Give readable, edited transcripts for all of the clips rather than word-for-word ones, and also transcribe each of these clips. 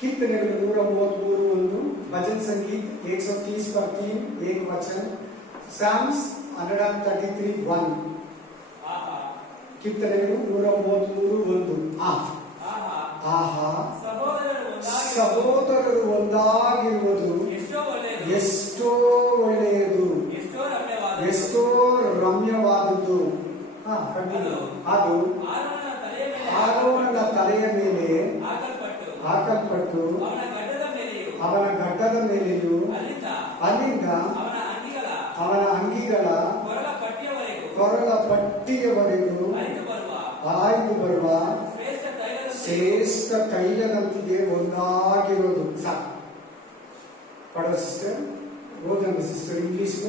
कीर्तनेಗಳು 133 भजन संगीत 130 पर 3 एक वचन Psalms 133:1 कीर्तनेಗಳು 133:1 ಆಹಾ ಸಹೋದರರು ಒಂದಾಗಿರುವುದು ಎಷ್ಟೋ ಒಳ್ಳೆಯದು, ಎಷ್ಟೋ ರಮ್ಯವಾದುದು. ಅದು ಆರೋನನ ತಲೆಯ ಮೇಲೆ ಹಾಕಲ್ಪಟ್ಟು ಅವನ ಗಡ್ಡದ ಮೇಲೆಯೂ ಅಲ್ಲಿಂದ ಅವನ ಅಂಗಿಗಳ ಕೊರಳ ಪಟ್ಟಿಯವರೆಗೂ ಆಯ್ದು ಬರುವ ಶ್ರೇಷ್ಠ ತೈಲದಂತಿಗೆ ಒಂದಾಗಿರೋದು. ಸಾಕು. ಪಡೋ ಸಿಸ್ಟರ್, ಓದಂడి sister English.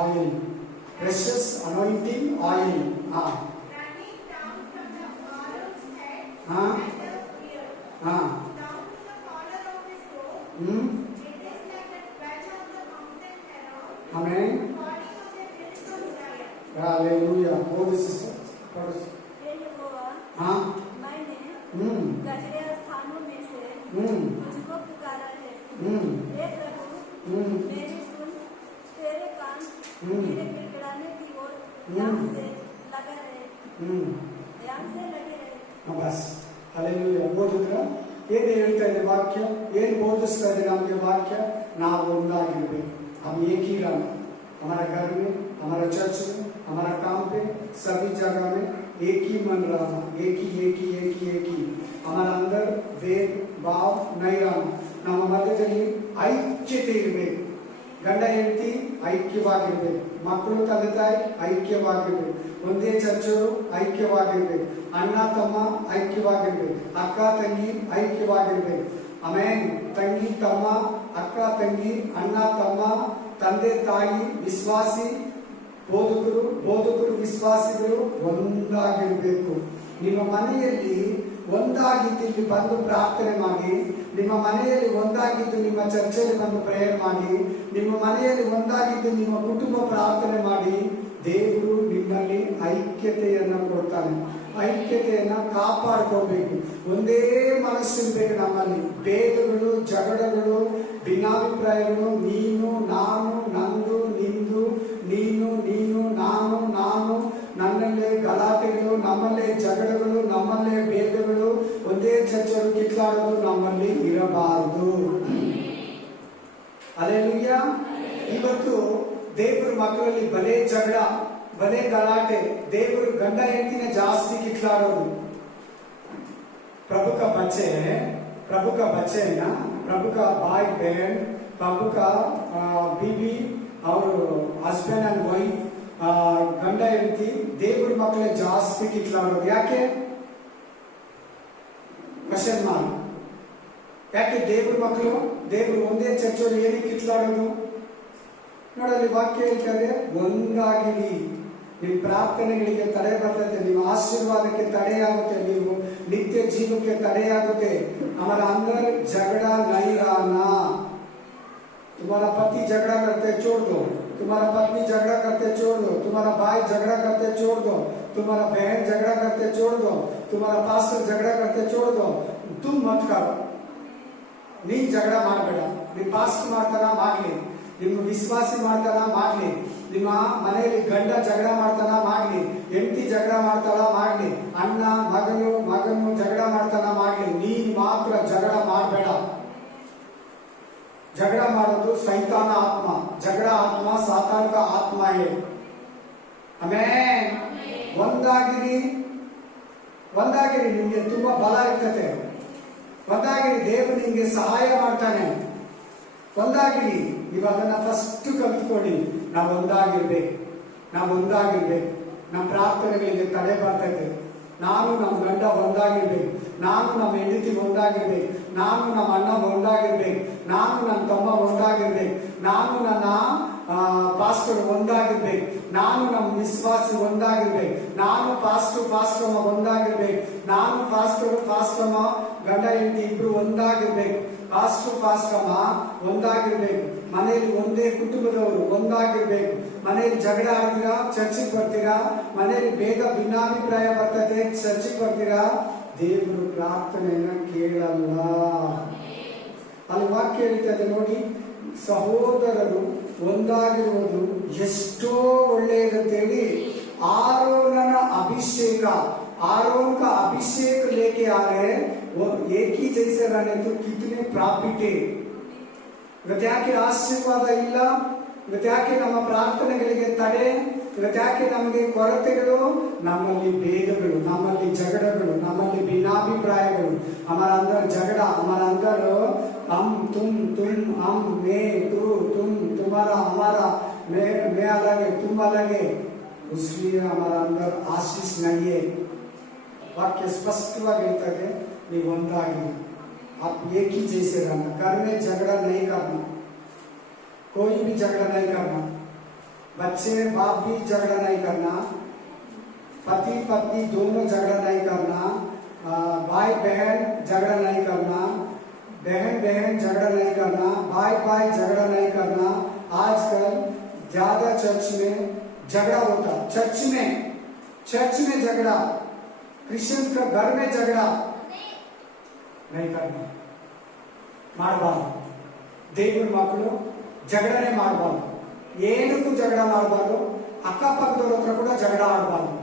Oil, precious anointing oil. Running down from the Aaron's head and the beard, down to the collar of his robe. It is like the dwell of the mountain Herod. Amen. Calling of the hills of Zion. Hallelujah. Oh, this is मैंने गजरे स्थानों में से तुझको पुकारा है। हे प्रभु, मेरी सुन, तेरे कान मेरे गिड़गिड़ाने की ओर ध्यान से लगे रहे। बस हालेलूया. ಓದಿದ್ರ ಏನು ಹೇಳ್ತಾ ಇದೆ ವಾಕ್ಯ, ಏನು ಬೋಧಿಸ್ತಾ ಇದೆ ನಮಗೆ ವಾಕ್ಯ? ನಾವು ಒಂದಾಗಿರ್ಬೇಕು. हम एक ही रहना, हमारा घर में, हमारा चर्च में, हमारा काम पे, सभी जगह में एक ही मन रहना, एक ही हमारा अंदर भेद भाव नहीं रहना. ನಮ್ಮ ಮಧ್ಯದಲ್ಲಿ ಐಕ್ಯತೆ ಇರಬೇಕು. ಗಂಡ ಹೆಂಡತಿ ಐಕ್ಯವಾಗಿರ್ಬೇಕು, ಮಕ್ಕಳು ತಂದೆ ತಾಯಿ ಐಕ್ಯವಾಗಿರ್ಬೇಕು, ಒಂದೇ ಚರ್ಚರು ಐಕ್ಯವಾಗಿರ್ಬೇಕು, ಅಣ್ಣ ತಮ್ಮ ಐಕ್ಯವಾಗಿರ್ಬೇಕು, ಅಕ್ಕ ತಂಗಿ ಐಕ್ಯವಾಗಿರ್ಬೇಕು. ಆಮೇನ್. ತಂಗಿ ತಮ್ಮ, ಅಕ್ಕ ತಂಗಿ, ಅಣ್ಣ ತಮ್ಮ, ತಂದೆ ತಾಯಿ, ವಿಶ್ವಾಸಿ ಬೋಧಕರು ವಿಶ್ವಾಸಿಗಳು ಒಂದಾಗಿರ್ಬೇಕು. ನಿಮ್ಮ ಮನೆಯಲ್ಲಿ ಒಂದಾಗಿದ್ದು ಇಲ್ಲಿ ಬಂದು ಪ್ರಾರ್ಥನೆ ಮಾಡಿ, ನಿಮ್ಮ ಮನೆಯಲ್ಲಿ ಒಂದಾಗಿದ್ದು ನಿಮ್ಮ ಚರ್ಚೆಯಲ್ಲಿ ಬಂದು ಪ್ರೇಯರ್ ಮಾಡಿ, ನಿಮ್ಮ ಮನೆಯಲ್ಲಿ ಒಂದಾಗಿದ್ದು ನಿಮ್ಮ ಕುಟುಂಬ ಪ್ರಾರ್ಥನೆ ಮಾಡಿ. ದೇವರು ನಿಮ್ಮಲ್ಲಿ ಐಕ್ಯತೆಯನ್ನು ಕೊಡ್ತಾನೆ. ಐಕ್ಯತೆಯನ್ನ ಕಾಪಾಡ್ಕೋಬೇಕು. ಒಂದೇ ಮನಸ್ಸಿರ್ಬೇಕು ನಮ್ಮಲ್ಲಿ. ಭೇದಗಳು, ಜಗಳಗಳು, ಭಿನ್ನಾಭಿಪ್ರಾಯಗಳು, ನೀನು ನಾನು, ನಂದು ನಿಂದು, ನೀನು ನಾನು, ನನ್ನಲ್ಲೇ ಗಲಾಟೆಗಳು, ನಮ್ಮಲ್ಲೇ ಜಗಳಗಳು, ನಮ್ಮಲ್ಲೇ ಭೇದಗಳು, ಒಂದೇ ಚರ್ಚರು ಕಿತ್ಲಾಡೋದು ನಮ್ಮಲ್ಲಿ ಇರಬಾರದು. ಹಲ್ಲೆಲೂಯಾ. ಇವತ್ತು ದೇವರ ಮಕ್ಕಳಲ್ಲಿ ಬಲೆ ಜಗಳ, ಬಲೆ ಗಲಾಟೆ, ದೇವರು ಗಂಡ ಹೆಂಡತಿನ ಜಾಸ್ತಿ ಕಿತ್ಲಾಡೋದು. प्रभु का बच्चे हैं, प्रभु का बच्चे है ना, प्रभु का भाई बहन, प्रभु का बीबी और हस्बैंड एंड वाइफ, ಗಂಡ ಹೆಂಡತಿ ದೇವರ ಮಕ್ಕಳೇ ಜಾಸ್ತಿ ಕಿತ್ಲಾಡೋದು. ಯಾಕೆ? Question mark. ಯಾಕೆ ದೇವ್ರ ಮಕ್ಕಳು, ದೇವರು ಒಂದೇ ಚರ್ಚಲ್ಲಿ ಏನಕ್ಕೆ ಕಿತ್ಲಾಡೋದು? ನೋಡಲ್ಲಿ ವಾಕ್ಯ ಹೇಳ್ತಾರೆ, ಒಂದಾಗಿರಿ. ನಿಮ್ಮ ಪ್ರಾರ್ಥನೆಗಳಿಗೆ ತಡೆ ಬರ್ತದೆ, ನಿಮ್ಮ ಆಶೀರ್ವಾದಕ್ಕೆ ತಡೆಯಾಗುತ್ತೆ, ನೀವು ನಿತ್ಯ ಜೀವಕ್ಕೆ ತಡೆಯಾಗುತ್ತೆ. हमारा अंदर झगड़ा नहीं रहना. तुम्हारा पति झगड़ा करते छोड़ दो, तुम्हारा पत्नी झगड़ा करते छोड़ दो, तुम्हारा भाई झगड़ा करते छोड़ दो, तुम्हारा बहन झगड़ा करते छोड़ दो, तुम्हारा पास्टर झगड़ा करते छोड़ दो. तुम मत करो. ನೀ ಜಗಳ ಮಾಡಬೇಡ. ನಿಮ್ಮ ಪಾಸ್ಟರ್ ಮಾಡ್ತಾರ ಮಾಡ್ಲಿ, ನಿಮ್ಮ ವಿಶ್ವಾಸಿ ಮಾಡ್ತಾರ ಮಾಡ್ಲಿ, ನಿಮ್ಮ ಮನೆಯಲ್ಲಿ ಗಂಡ ಜಗಳ ಮಾಡ್ತಾನ ಮಾಡ್ಲಿ, ಹೆಂಡತಿ ಜಗಳ ಮಾಡ್ತಾಳ ಮಾಡ್ಲಿ, ಅಣ್ಣ ಮಗನು ಜಗಳ ಮಾಡ್ತಾನ ಮಾಡ್ಲಿ, ನೀನ್ ಮಾತ್ರ ಜಗಳ ಮಾಡಬೇಡ. ಜಗಳ ಮಾಡೋದು ಸೈತಾನ ಆತ್ಮ. ಜಗಳ ಆತ್ಮ ಸಾತಾನ का ಆತ್ಮ है. ಆಮೆನ್. ಒಂದಾಗಿರಿ. ನಿಮ್ಗೆ ತುಂಬಾ ಬಲ ಇರ್ತದೆ. ಒಂದಾಗಿರಿ, ದೇವರು ನಿಮ್ಗೆ ಸಹಾಯ ಮಾಡ್ತಾನೆ. ಒಂದಾಗಿರಿ. ನೀವು ಅದನ್ನ ಫಸ್ಟ್ ಕಲ್ತ್ಕೊಳ್ಳಿ. ನಾವು ಒಂದಾಗಿರ್ಬೇಕು. ನಮ್ಮ ಪ್ರಾರ್ಥನೆಗಳಿಗೆ ತಡೆ ಬರ್ತೈತೆ. ನಾನು ನಮ್ಮ ಗಂಡ ಒಂದಾಗಿರ್ಬೇಕು, ನಾನು ನಮ್ಮ ಹೆಂಡತಿ ಒಂದಾಗಿರ್ಬೇಕು, ನಾನು ನಮ್ಮ ಅಣ್ಣ ಒಂದಾಗಿರ್ಬೇಕು, ನಾನು ನನ್ನ ತಮ್ಮ ಒಂದಾಗಿರ್ಬೇಕು, ನಾನು ನನ್ನ ಪಾಸ್ಟರ್ ಒಂದಾಗಿರ್ಬೇಕು, ನಾನು ನಮ್ಮ ವಿಶ್ವಾಸಿ ಒಂದಾಗಿರ್ಬೇಕು, ನಾನು ಪಾಸ್ಟರ್ ಒಂದಾಗಿರ್ಬೇಕು, ನಾನು ಪಾಸ್ಟರ್ ಗಂಡ ಹೆಂಡತಿ ಇಬ್ರು ಒಂದಾಗಿರ್ಬೇಕು. ಫಾಸ್ಟ್ ಅಮ್ಮ ಒಂದಾಗಿರ್ಬೇಕು. ಮನೆಯಲ್ಲಿ ಒಂದೇ ಕುಟುಂಬದವರು ಒಂದಾಗಿರ್ಬೇಕು. ಮನೆಯಲ್ಲಿ ಜಗಳ ಆಡ್ತೀರಾ, ಚರ್ಚಿಗೆ ಬರ್ತೀರಾ. ಮನೆಯಲ್ಲಿ ಬೇಗ ಭಿನ್ನಾಭಿಪ್ರಾಯ ಬರ್ತದೆ, ಚರ್ಚಿಗೆ ಬರ್ತೀರಾ. ದೇವರು ಪ್ರಾರ್ಥನೆಯನ್ನ ಕೇಳಲ್ಲ. ಅಲ್ಲಿ ವಾಕ್ಯ ಹೇಳ್ತದೆ ನೋಡಿ, ಸಹೋದರರು ಒಂದಾಗಿರುವುದು ಎಷ್ಟೋ ಒಳ್ಳೆಯದಂತೇಳಿ आरोन अभिषेक आरोन का अभिषेक लेके आ रहे हैं. वो एक ही जैसे रहने तो कितने प्रॉफिट है. ಇವತ್ತ್ಯಾಕೆ ಆಶೀರ್ವಾದ ಇಲ್ಲ, ಇವತ್ತ್ಯಾಕೆ ನಮ್ಮ ಪ್ರಾರ್ಥನೆಗಳಿಗೆ ತಡೆ, ಇವತ್ತ್ಯಾಕೆ ನಮಗೆ ಕೊರತೆಗಳು, ನಮ್ಮಲ್ಲಿ ಭೇದಗಳು, ನಮ್ಮಲ್ಲಿ ಜಗಳಗಳು, ನಮ್ಮಲ್ಲಿ ಭಿನ್ನಾಭಿಪ್ರಾಯಗಳು. हमारा अंदर झगड़ा, हमारा अंदर हम तुम हम मैं तू तुम तुम्हारा हमारा मैं अलग है तुम अलग है, इसलिए हमारा अंदर आशीष नहीं है. वाक्य स्पष्टವಾಗಿ ಹೇಳ್ತದೆ, ನೀವು ಒಂದಾಗಿ आप एक ही जैसे रहना. घर में झगड़ा नहीं करना, कोई भी झगड़ा नहीं करना. बच्चे बाप भी झगड़ा नहीं करना, पति पत्नी दोनों झगड़ा नहीं करना, भाई बहन झगड़ा नहीं करना, बहन बहन झगड़ा नहीं करना, भाई भाई झगड़ा नहीं करना. आजकल ज्यादा चर्च में झगड़ा होता, चर्च में झगड़ा, क्रिश्चियन का घर में झगड़ा नहीं करना, ಮಾಡಬಾರ್ದು. ದೇವರ ಮಕ್ಕಳು ಜಗಳನೆ ಮಾಡಬಾರ್ದು, ಏನಕ್ಕೂ ಜಗಳ ಮಾಡಬಾರ್ದು. ಅಕ್ಕಪಕ್ಕದವ್ರ ಹತ್ರ ಕೂಡ ಜಗಳ ಆಡಬಾರ್ದು.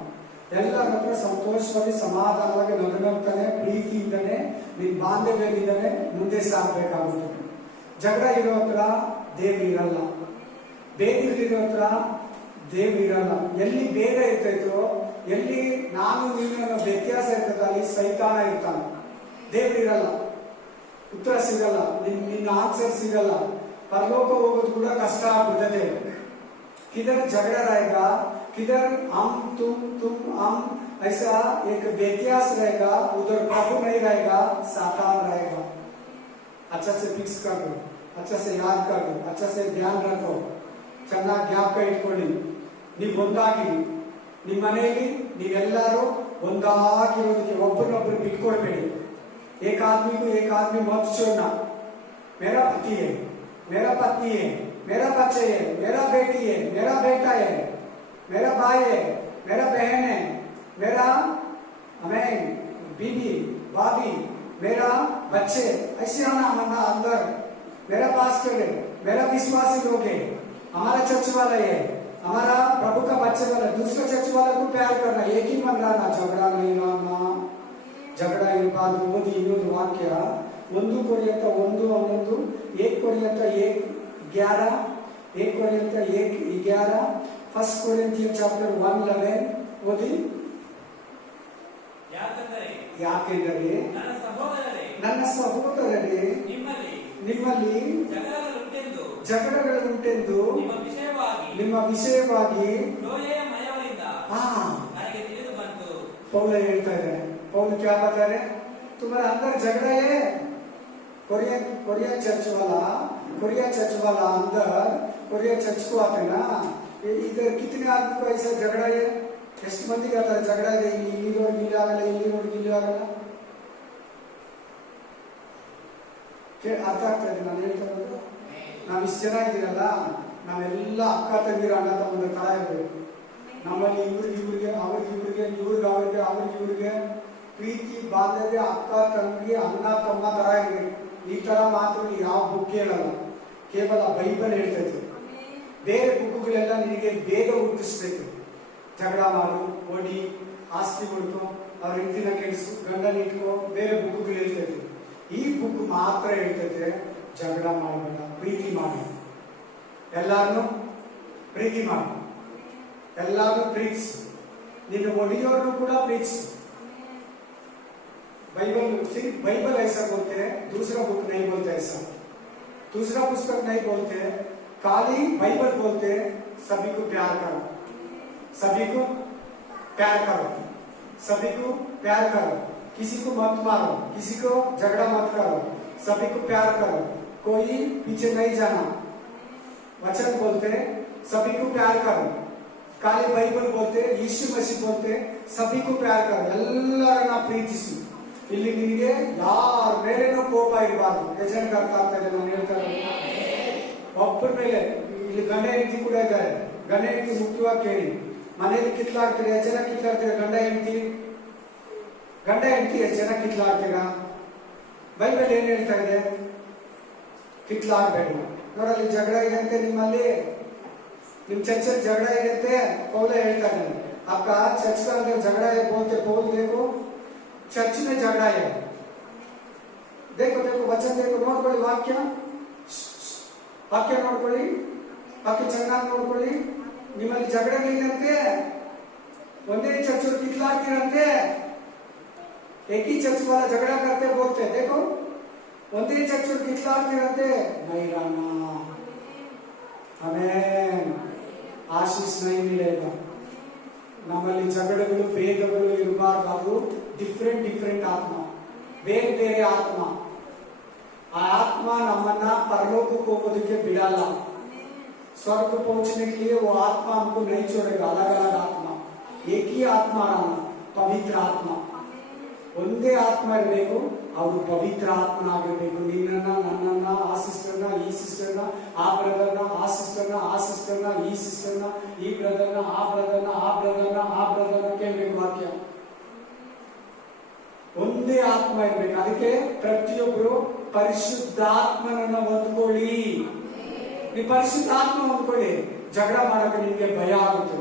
ಎಲ್ಲರ ಹತ್ರ ಸಂತೋಷವಾಗಿ ಸಮಾಧಾನವಾಗಿ ನಗುನಗ್ತಾನೆ ಪ್ರೀತಿಯಿಂದನೇ ನಿನ್ ಬಾಂಧವ್ಯದಿಂದನೇ ಮುಂದೆ ಸಾಗಬೇಕಾಗುತ್ತೆ. ಜಗಳ ಇರೋ ಹತ್ರ ದೇವ್ರು ಇರಲ್ಲ, ಬೇದಿರೋ ಹತ್ರ ದೇವ್ರು ಇರಲ್ಲ. ಎಲ್ಲಿ ಬೇಗ ಇರ್ತೈತೋ, ಎಲ್ಲಿ ನಾನು ನೀನು ಅನ್ನೋ ವ್ಯತ್ಯಾಸ ಇರ್ತದೆ, ಅಲ್ಲಿ ಸೈತಾನ ಇರ್ತಾನೆ. ದೇವ್ರು ಇರಲ್ಲ, ಉತ್ತರ ಸಿಗಲ್ಲ, ನಿನ್ನ ಆನ್ಸರ್ ಸಿಗಲ್ಲ, परलोक ಹೋಗೋದು ಕೂಡ ಕಷ್ಟ ಆಗ್ಬಿಡುತ್ತೆ. किधर झगड़ा रहेगा, किधर हम तुम हम, ऐसा एक व्यत्यास रहेगा, उधर प्रभु नहीं रहेगा, सातान रहेगा. अच्छा से फिक्स कर दो, अच्छा से याद कर दो, अच्छा से ध्यान रखो, ಚೆನ್ನಾಗಿ ಜ್ಞಾಪಕ ಇಟ್ಕೊಳ್ಳಿ. ನೀವು ಒಂದಾಗಿರಿ, ನಿಮ್ಮ ಮನೆಯಲ್ಲಿ ನೀವೆಲ್ಲರೂ ಒಂದಾಗಿರೋದಕ್ಕೆ ಒಬ್ಬರನ್ನೊಬ್ಬರು ಬಿಟ್ಕೊಳ್ಬೇಡಿ. एक आदमी मत छोड़ना. मेरा पति है, मेरा पत्नी है, मेरा बच्चे है, मेरा बेटी है, मेरा बेटा है, मेरा भाई है, मेरा बहन है, मेरा हमें बीबी भाभी, मेरा बच्चे, ऐसे होना हमारा अंदर. मेरा पास्टर है, मेरा विश्वासी लोग है, हमारा चर्च वाला है, हमारा प्रभु का बच्चे वाला, दूसरे चर्च वाला को प्यार करना, एक ही मन रहना, झगड़ा नहीं रहना. झगड़ा इरबार्ದು. ಓದಿ ಇನ್ನೊಂದು ವಾಕ್ಯ, 1 ಕೊರಿಂಥ 1:11, 1 ಕೊರಿಂಥ 1:11, 1 ಕೊರಿಂಥ 1:11, 1 Corinthians chapter 1:11 ಓದಿ. ಯಾಕೆಂದರೆ ನನ್ನ ಸಹೋದರರೇ ನಿಮ್ಮಲ್ಲಿ ಜಗಳಗಳುಂಟೆಂದು ನಿಮ್ಮ ವಿಷಯವಾಗಿ ಪೌಲ ಹೇಳ್ತಾ ಇದ್ದಾರೆ. पौल क्या बता रहे, तुम्हारे अंदर झगड़ा है. कोरिया चर्च वाला अंदर कोरिया चर्च को आते ना, इधर कितने आदमी को ऐसा झगड़ा है, ಎಷ್ಟು ಮಂದಿಗೆ ಆತರ झगड़ा ಇದೆ. ಇಲ್ಲಿ ರೋಡ್ ಗಿಲ್ಲಿ ಆಗಲ್ಲ, ಇಲ್ಲಿ ರೋಡ್ ಗಿಲ್ಲಿ ಆಗಲ್ಲ. ಅರ್ಥ ಆಗ್ತಾ ಇದೆ ನಾನು ಹೇಳ್ತಾ ಇರೋದು? ನಾವು ಇಷ್ಟು ಜನ ಇದ್ದೀರಲ್ಲ, ನಾವೆಲ್ಲ ಅಕ್ಕ ತಂಗಿರ ಅಣ್ಣ ತಮ್ಮಂದ್ರ ತರ ಇರ್ಬೇಕು. ನಮ್ಮಲ್ಲಿ ಇವ್ರಿಗೆ ಅವ್ರಿಗೆ ಪ್ರೀತಿ ಬಾಂಧವ್ಯ ಅಕ್ಕ ತಂಗಿ ಅಣ್ಣ ತಮ್ಮ ತರ ಇರಬೇಕು. ಈ ತರ ಮಾತುಗಳು ಯಾವ ಬುಕ್ ಹೇಳಲ್ಲ, ಕೇವಲ ಬೈಬಲ್ ಹೇಳ್ತೈತೆ. ಬೇರೆ ಬುಕ್ಗಳೆಲ್ಲ ನಿನಗೆ ಬೇಗ ಹುಟ್ಟಿಸ್ಬೇಕು. ಜಗಳ ಮಾಡು, ಹೊಡಿ, ಆಸ್ತಿ ಕೊಡ್ಕೊ, ಅವ್ರ ಹೆಂಡತಿನ ಕೆಡಿಸು, ಗಂಡನ ಇಟ್ಕೋ, ಬೇರೆ ಬುಕ್ಗಳು ಹೇಳ್ತೈತೆ. ಈ ಬುಕ್ ಮಾತ್ರ ಹೇಳ್ತೈತೆ ಜಗಳ ಮಾಡಬೇಡ, ಪ್ರೀತಿ ಮಾಡಿ, ಎಲ್ಲಾರನ್ನು ಪ್ರೀತಿ ಮಾಡಿ, ಎಲ್ಲಾರನ್ನು ಪ್ರೀತಿಸು, ನಿನ್ನ ಹೊಡಿಯೋರ್ನು ಕೂಡ ಪ್ರೀತಿಸು. बाइबल ऐसा बोलते हैं, दूसरा बुक नहीं बोलते ऐसा, दूसरा पुस्तक नहीं बोलते, खाली बाइबल बोलते हैं सभी को प्यार करो, सभी को प्यार करो, सभी को प्यार करो, किसी को मत मारो, किसी को झगड़ा मत करो, सभी को प्यार करो, कोई पीछे नहीं जाना. वचन बोलते सभी को प्यार करो, ಕಾಲಿ ಬೈಬಲ್ बोलते, यीशु मसीह बोलते सभी को प्यार करो, ಎಲ್ಲರನ್ನ ಪ್ರೀತಿಸು. ಇಲ್ಲಿ ನಿನಗೆ ಯಾರ ಮೇಲೇನೂ ಕೋಪ ಇರಬಾರ್ದು. ಯಜಮಾನ ಅರ್ಥ ಆಗ್ತದೆ ನಾನು ಹೇಳ್ತಾರೆ. ಒಬ್ಬರ ಮೇಲೆ ಇಲ್ಲಿ ಗಂಡ ಹೆಂಡತಿ ಕೂಡ ಇದ್ದಾರೆ. ಗಂಡ ಹೆಂಡತಿ ಮುಖ್ಯವಾಗಿ ಕೇಳಿ, ಮನೆಯಲ್ಲಿ ಕಿತ್ಲಾಡ್ತೀರಿ, ಎಷ್ಟು ಜನ ಕಿತ್ಲಾಡ್ತೀರ? ಗಂಡ ಹೆಂಡತಿ ಎಷ್ಟು ಜನ ಕಿತ್ಲಾಡ್ತೀರಾ? ಬೈಬಲ್ ಏನ್ ಹೇಳ್ತಾ ಇದೆ? ಕಿತ್ಲಾಡ್ಬೇಡ. ನೋಡಲ್ಲಿ ಜಗಳ ಇದಂತೆ, ನಿಮ್ಮಲ್ಲಿ ನಿಮ್ ಚರ್ಚಲ್ಲಿ ಜಗಳ ಇರುತ್ತೆ. ಪೌಲ ಹೇಳ್ತಾ ಇದ್ದಾನೆ, आपका चर्च का अंदर झगड़ा है, बोलते बोल देखो चर्च में झगड़ा है. देखो देखो वचन देखो, ನೋಡ್ಕೊಳ್ಳಿ ವಾಕ್ಯ ನೋಡ್ಕೊಳ್ಳಿ, ವಾಕ್ಯ ಚೆನ್ನಾಗಿ ನೋಡ್ಕೊಳ್ಳಿ. ನಿಮ್ಮಲ್ಲಿ ಜಗಳಗಳಿದಂತೆ, ಒಂದೇ ಚರ್ಚ್ ಕಿತ್ಲಾಡ್ತೀರಂತೆ. एक ही चर्च वाला झगड़ा करते बोलते, देखो ಒಂದೇ ಚರ್ಚ್ ಕಿತ್ಲಾಡ್ತೀರಂತೆ. मैराना हमें आशीष नहीं मिलेगा. ನಮ್ಮಲ್ಲಿ ಜಗಳಗಳು ಭೇದಗಳು ಇರಬಾರ್ದು. ಅದು ಡಿಫ್ರೆಂಟ್ ಆತ್ಮ, ಬೇರೆ ಆತ್ಮ. ಆ ಆತ್ಮ ನಮ್ಮನ್ನ परलोकಕ್ಕೆ ಹೋಗೋದಕ್ಕೆ ಬಿಡಲ್ಲ. स्वर्ग पहुंचने के लिए वो आत्मा हमको नहीं छोड़ेगा. अलग अलग आत्मा, एक ही आत्मा रहना, पवित्र आत्मा. ಒಂದೇ ಆತ್ಮ ಇರಬೇಕು, ಅವರು ಪವಿತ್ರ ಆತ್ಮ ಆಗಿರ್ಬೇಕು. ನಿನ್ನನ್ನ, ನನ್ನನ್ನ, ಆ ಸಿಸ್ಟರ್ನ, ಈ ಸಿಸ್ಟರ್ನ, ಆ ಬ್ರದರ್ನ, ಆ ಸಿಸ್ಟರ್ನ, ಆ ಸಿಸ್ಟರ್ನ, ಈ ಸಿಸ್ಟರ್ನ, ಈ ಬ್ರದರ್ನ, ಆ ಬ್ರದರ್ನ, ಆ ಬ್ರದರ್ನ, ಆ ಬ್ರದರ್ನ ಕೇಳ್ಬೇಕು ವಾಕ್ಯ. ಒಂದೇ ಆತ್ಮ ಇರ್ಬೇಕು. ಅದಕ್ಕೆ ಪ್ರತಿಯೊಬ್ಬರು ಪರಿಶುದ್ಧಾತ್ಮನನ್ನ ಹೊಂದ್ಕೊಳ್ಳಿ. ನೀವು ಪರಿಶುದ್ಧಾತ್ಮ ಹೊಂದ್ಕೊಳ್ಳಿ, ಜಗಳ ಮಾಡಕ್ಕೆ ನಿಮ್ಗೆ ಭಯ ಆಗುತ್ತೆ.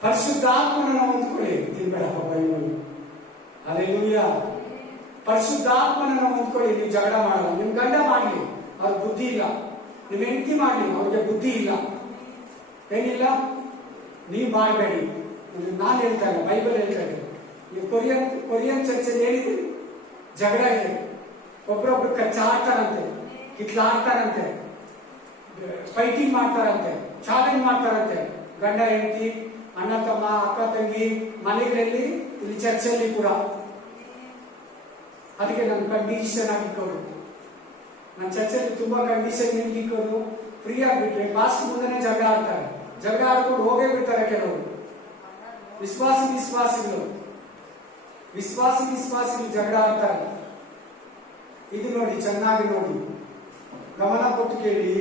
ಪರಿಶುದ್ಧಾತ್ಮನನ್ನ ಹೊಂದ್ಕೊಳ್ಳಿ, ತಿನ್ಬೇಡಪ್ಪ ಬೈಬಲ್. ಹಲ್ಲೆಲೂಯಾ. ಪರಿಶುದ್ಧಾತ್ಮನನ್ನ ಹೊಂದ್ಕೊಳ್ಳಿ, ನೀವು ಜಗಳ ಮಾಡಲ್ಲ. ನಿಮ್ ಗಂಡ ಮಾಡ್ಲಿ, ಅವ್ರ ಬುದ್ಧಿ ಇಲ್ಲ. ನಿಮ್ ಹೆಂಡತಿ ಮಾಡ್ಲಿ, ಅವ್ರಿಗೆ ಬುದ್ಧಿ ಇಲ್ಲ. ಏನಿಲ್ಲ, ನೀವ್ ಮಾಡಬೇಡಿ. ನಾನು ಹೇಳ್ತಾ ಇಲ್ಲ, ಬೈಬಲ್ ಹೇಳ್ತಾ ಇದೆ. ಈ ಕೊರಿಯನ್ ಚರ್ಚಲ್ಲಿ ಏನಿದೆ? ಜಗಳ ಇದೆ. ಒಬ್ರೊಬ್ರು ಕಚ್ಚಾಡ್ತಾರಂತೆ, ಕಿತ್ಲಾಡ್ತಾರಂತೆ, ಫೈಟಿಂಗ್ ಮಾಡ್ತಾರಂತೆ, ಚಾಲೆಂಜ್ ಮಾಡ್ತಾರಂತೆ. ಗಂಡ ಹೆಂಡತಿ, ಅಣ್ಣ ತಮ್ಮ, ಅಕ್ಕ ತಂಗಿ, ಮನೆಗಳಲ್ಲಿ, ಇಲ್ಲಿ ಚರ್ಚಲ್ಲಿ ಕೂಡ. ಅದಕ್ಕೆ ನನ್ನ ಕಂಡೀಷನ್ ಆಗಿಕ್ಕೋದು. ನನ್ನ ಚರ್ಚಲ್ಲಿ ತುಂಬಾ ಕಂಡೀಷನ್ ಏನಿಕ್ಕೋದು, ಫ್ರೀ ಆಗಿಬಿಟ್ರೆ ಪಾಸ್ಟ್ ಮುಂದೆನೆ ಜಗಳ ಆಡ್ತಾರೆ. ಜಗಳ ಆಡ್ಕೊಂಡು ಹೋಗೇ ಬಿಡ್ತಾರೆ ಕೆಲವರು. ವಿಶ್ವಾಸಿಗಳು ಜಗಳ ಆಡ್ತಾರೆ. ಇದು ನೋಡಿ, ಚೆನ್ನಾಗಿ ನೋಡಿ, ಗಮನ ಕೊಟ್ಟು ಕೇಳಿ.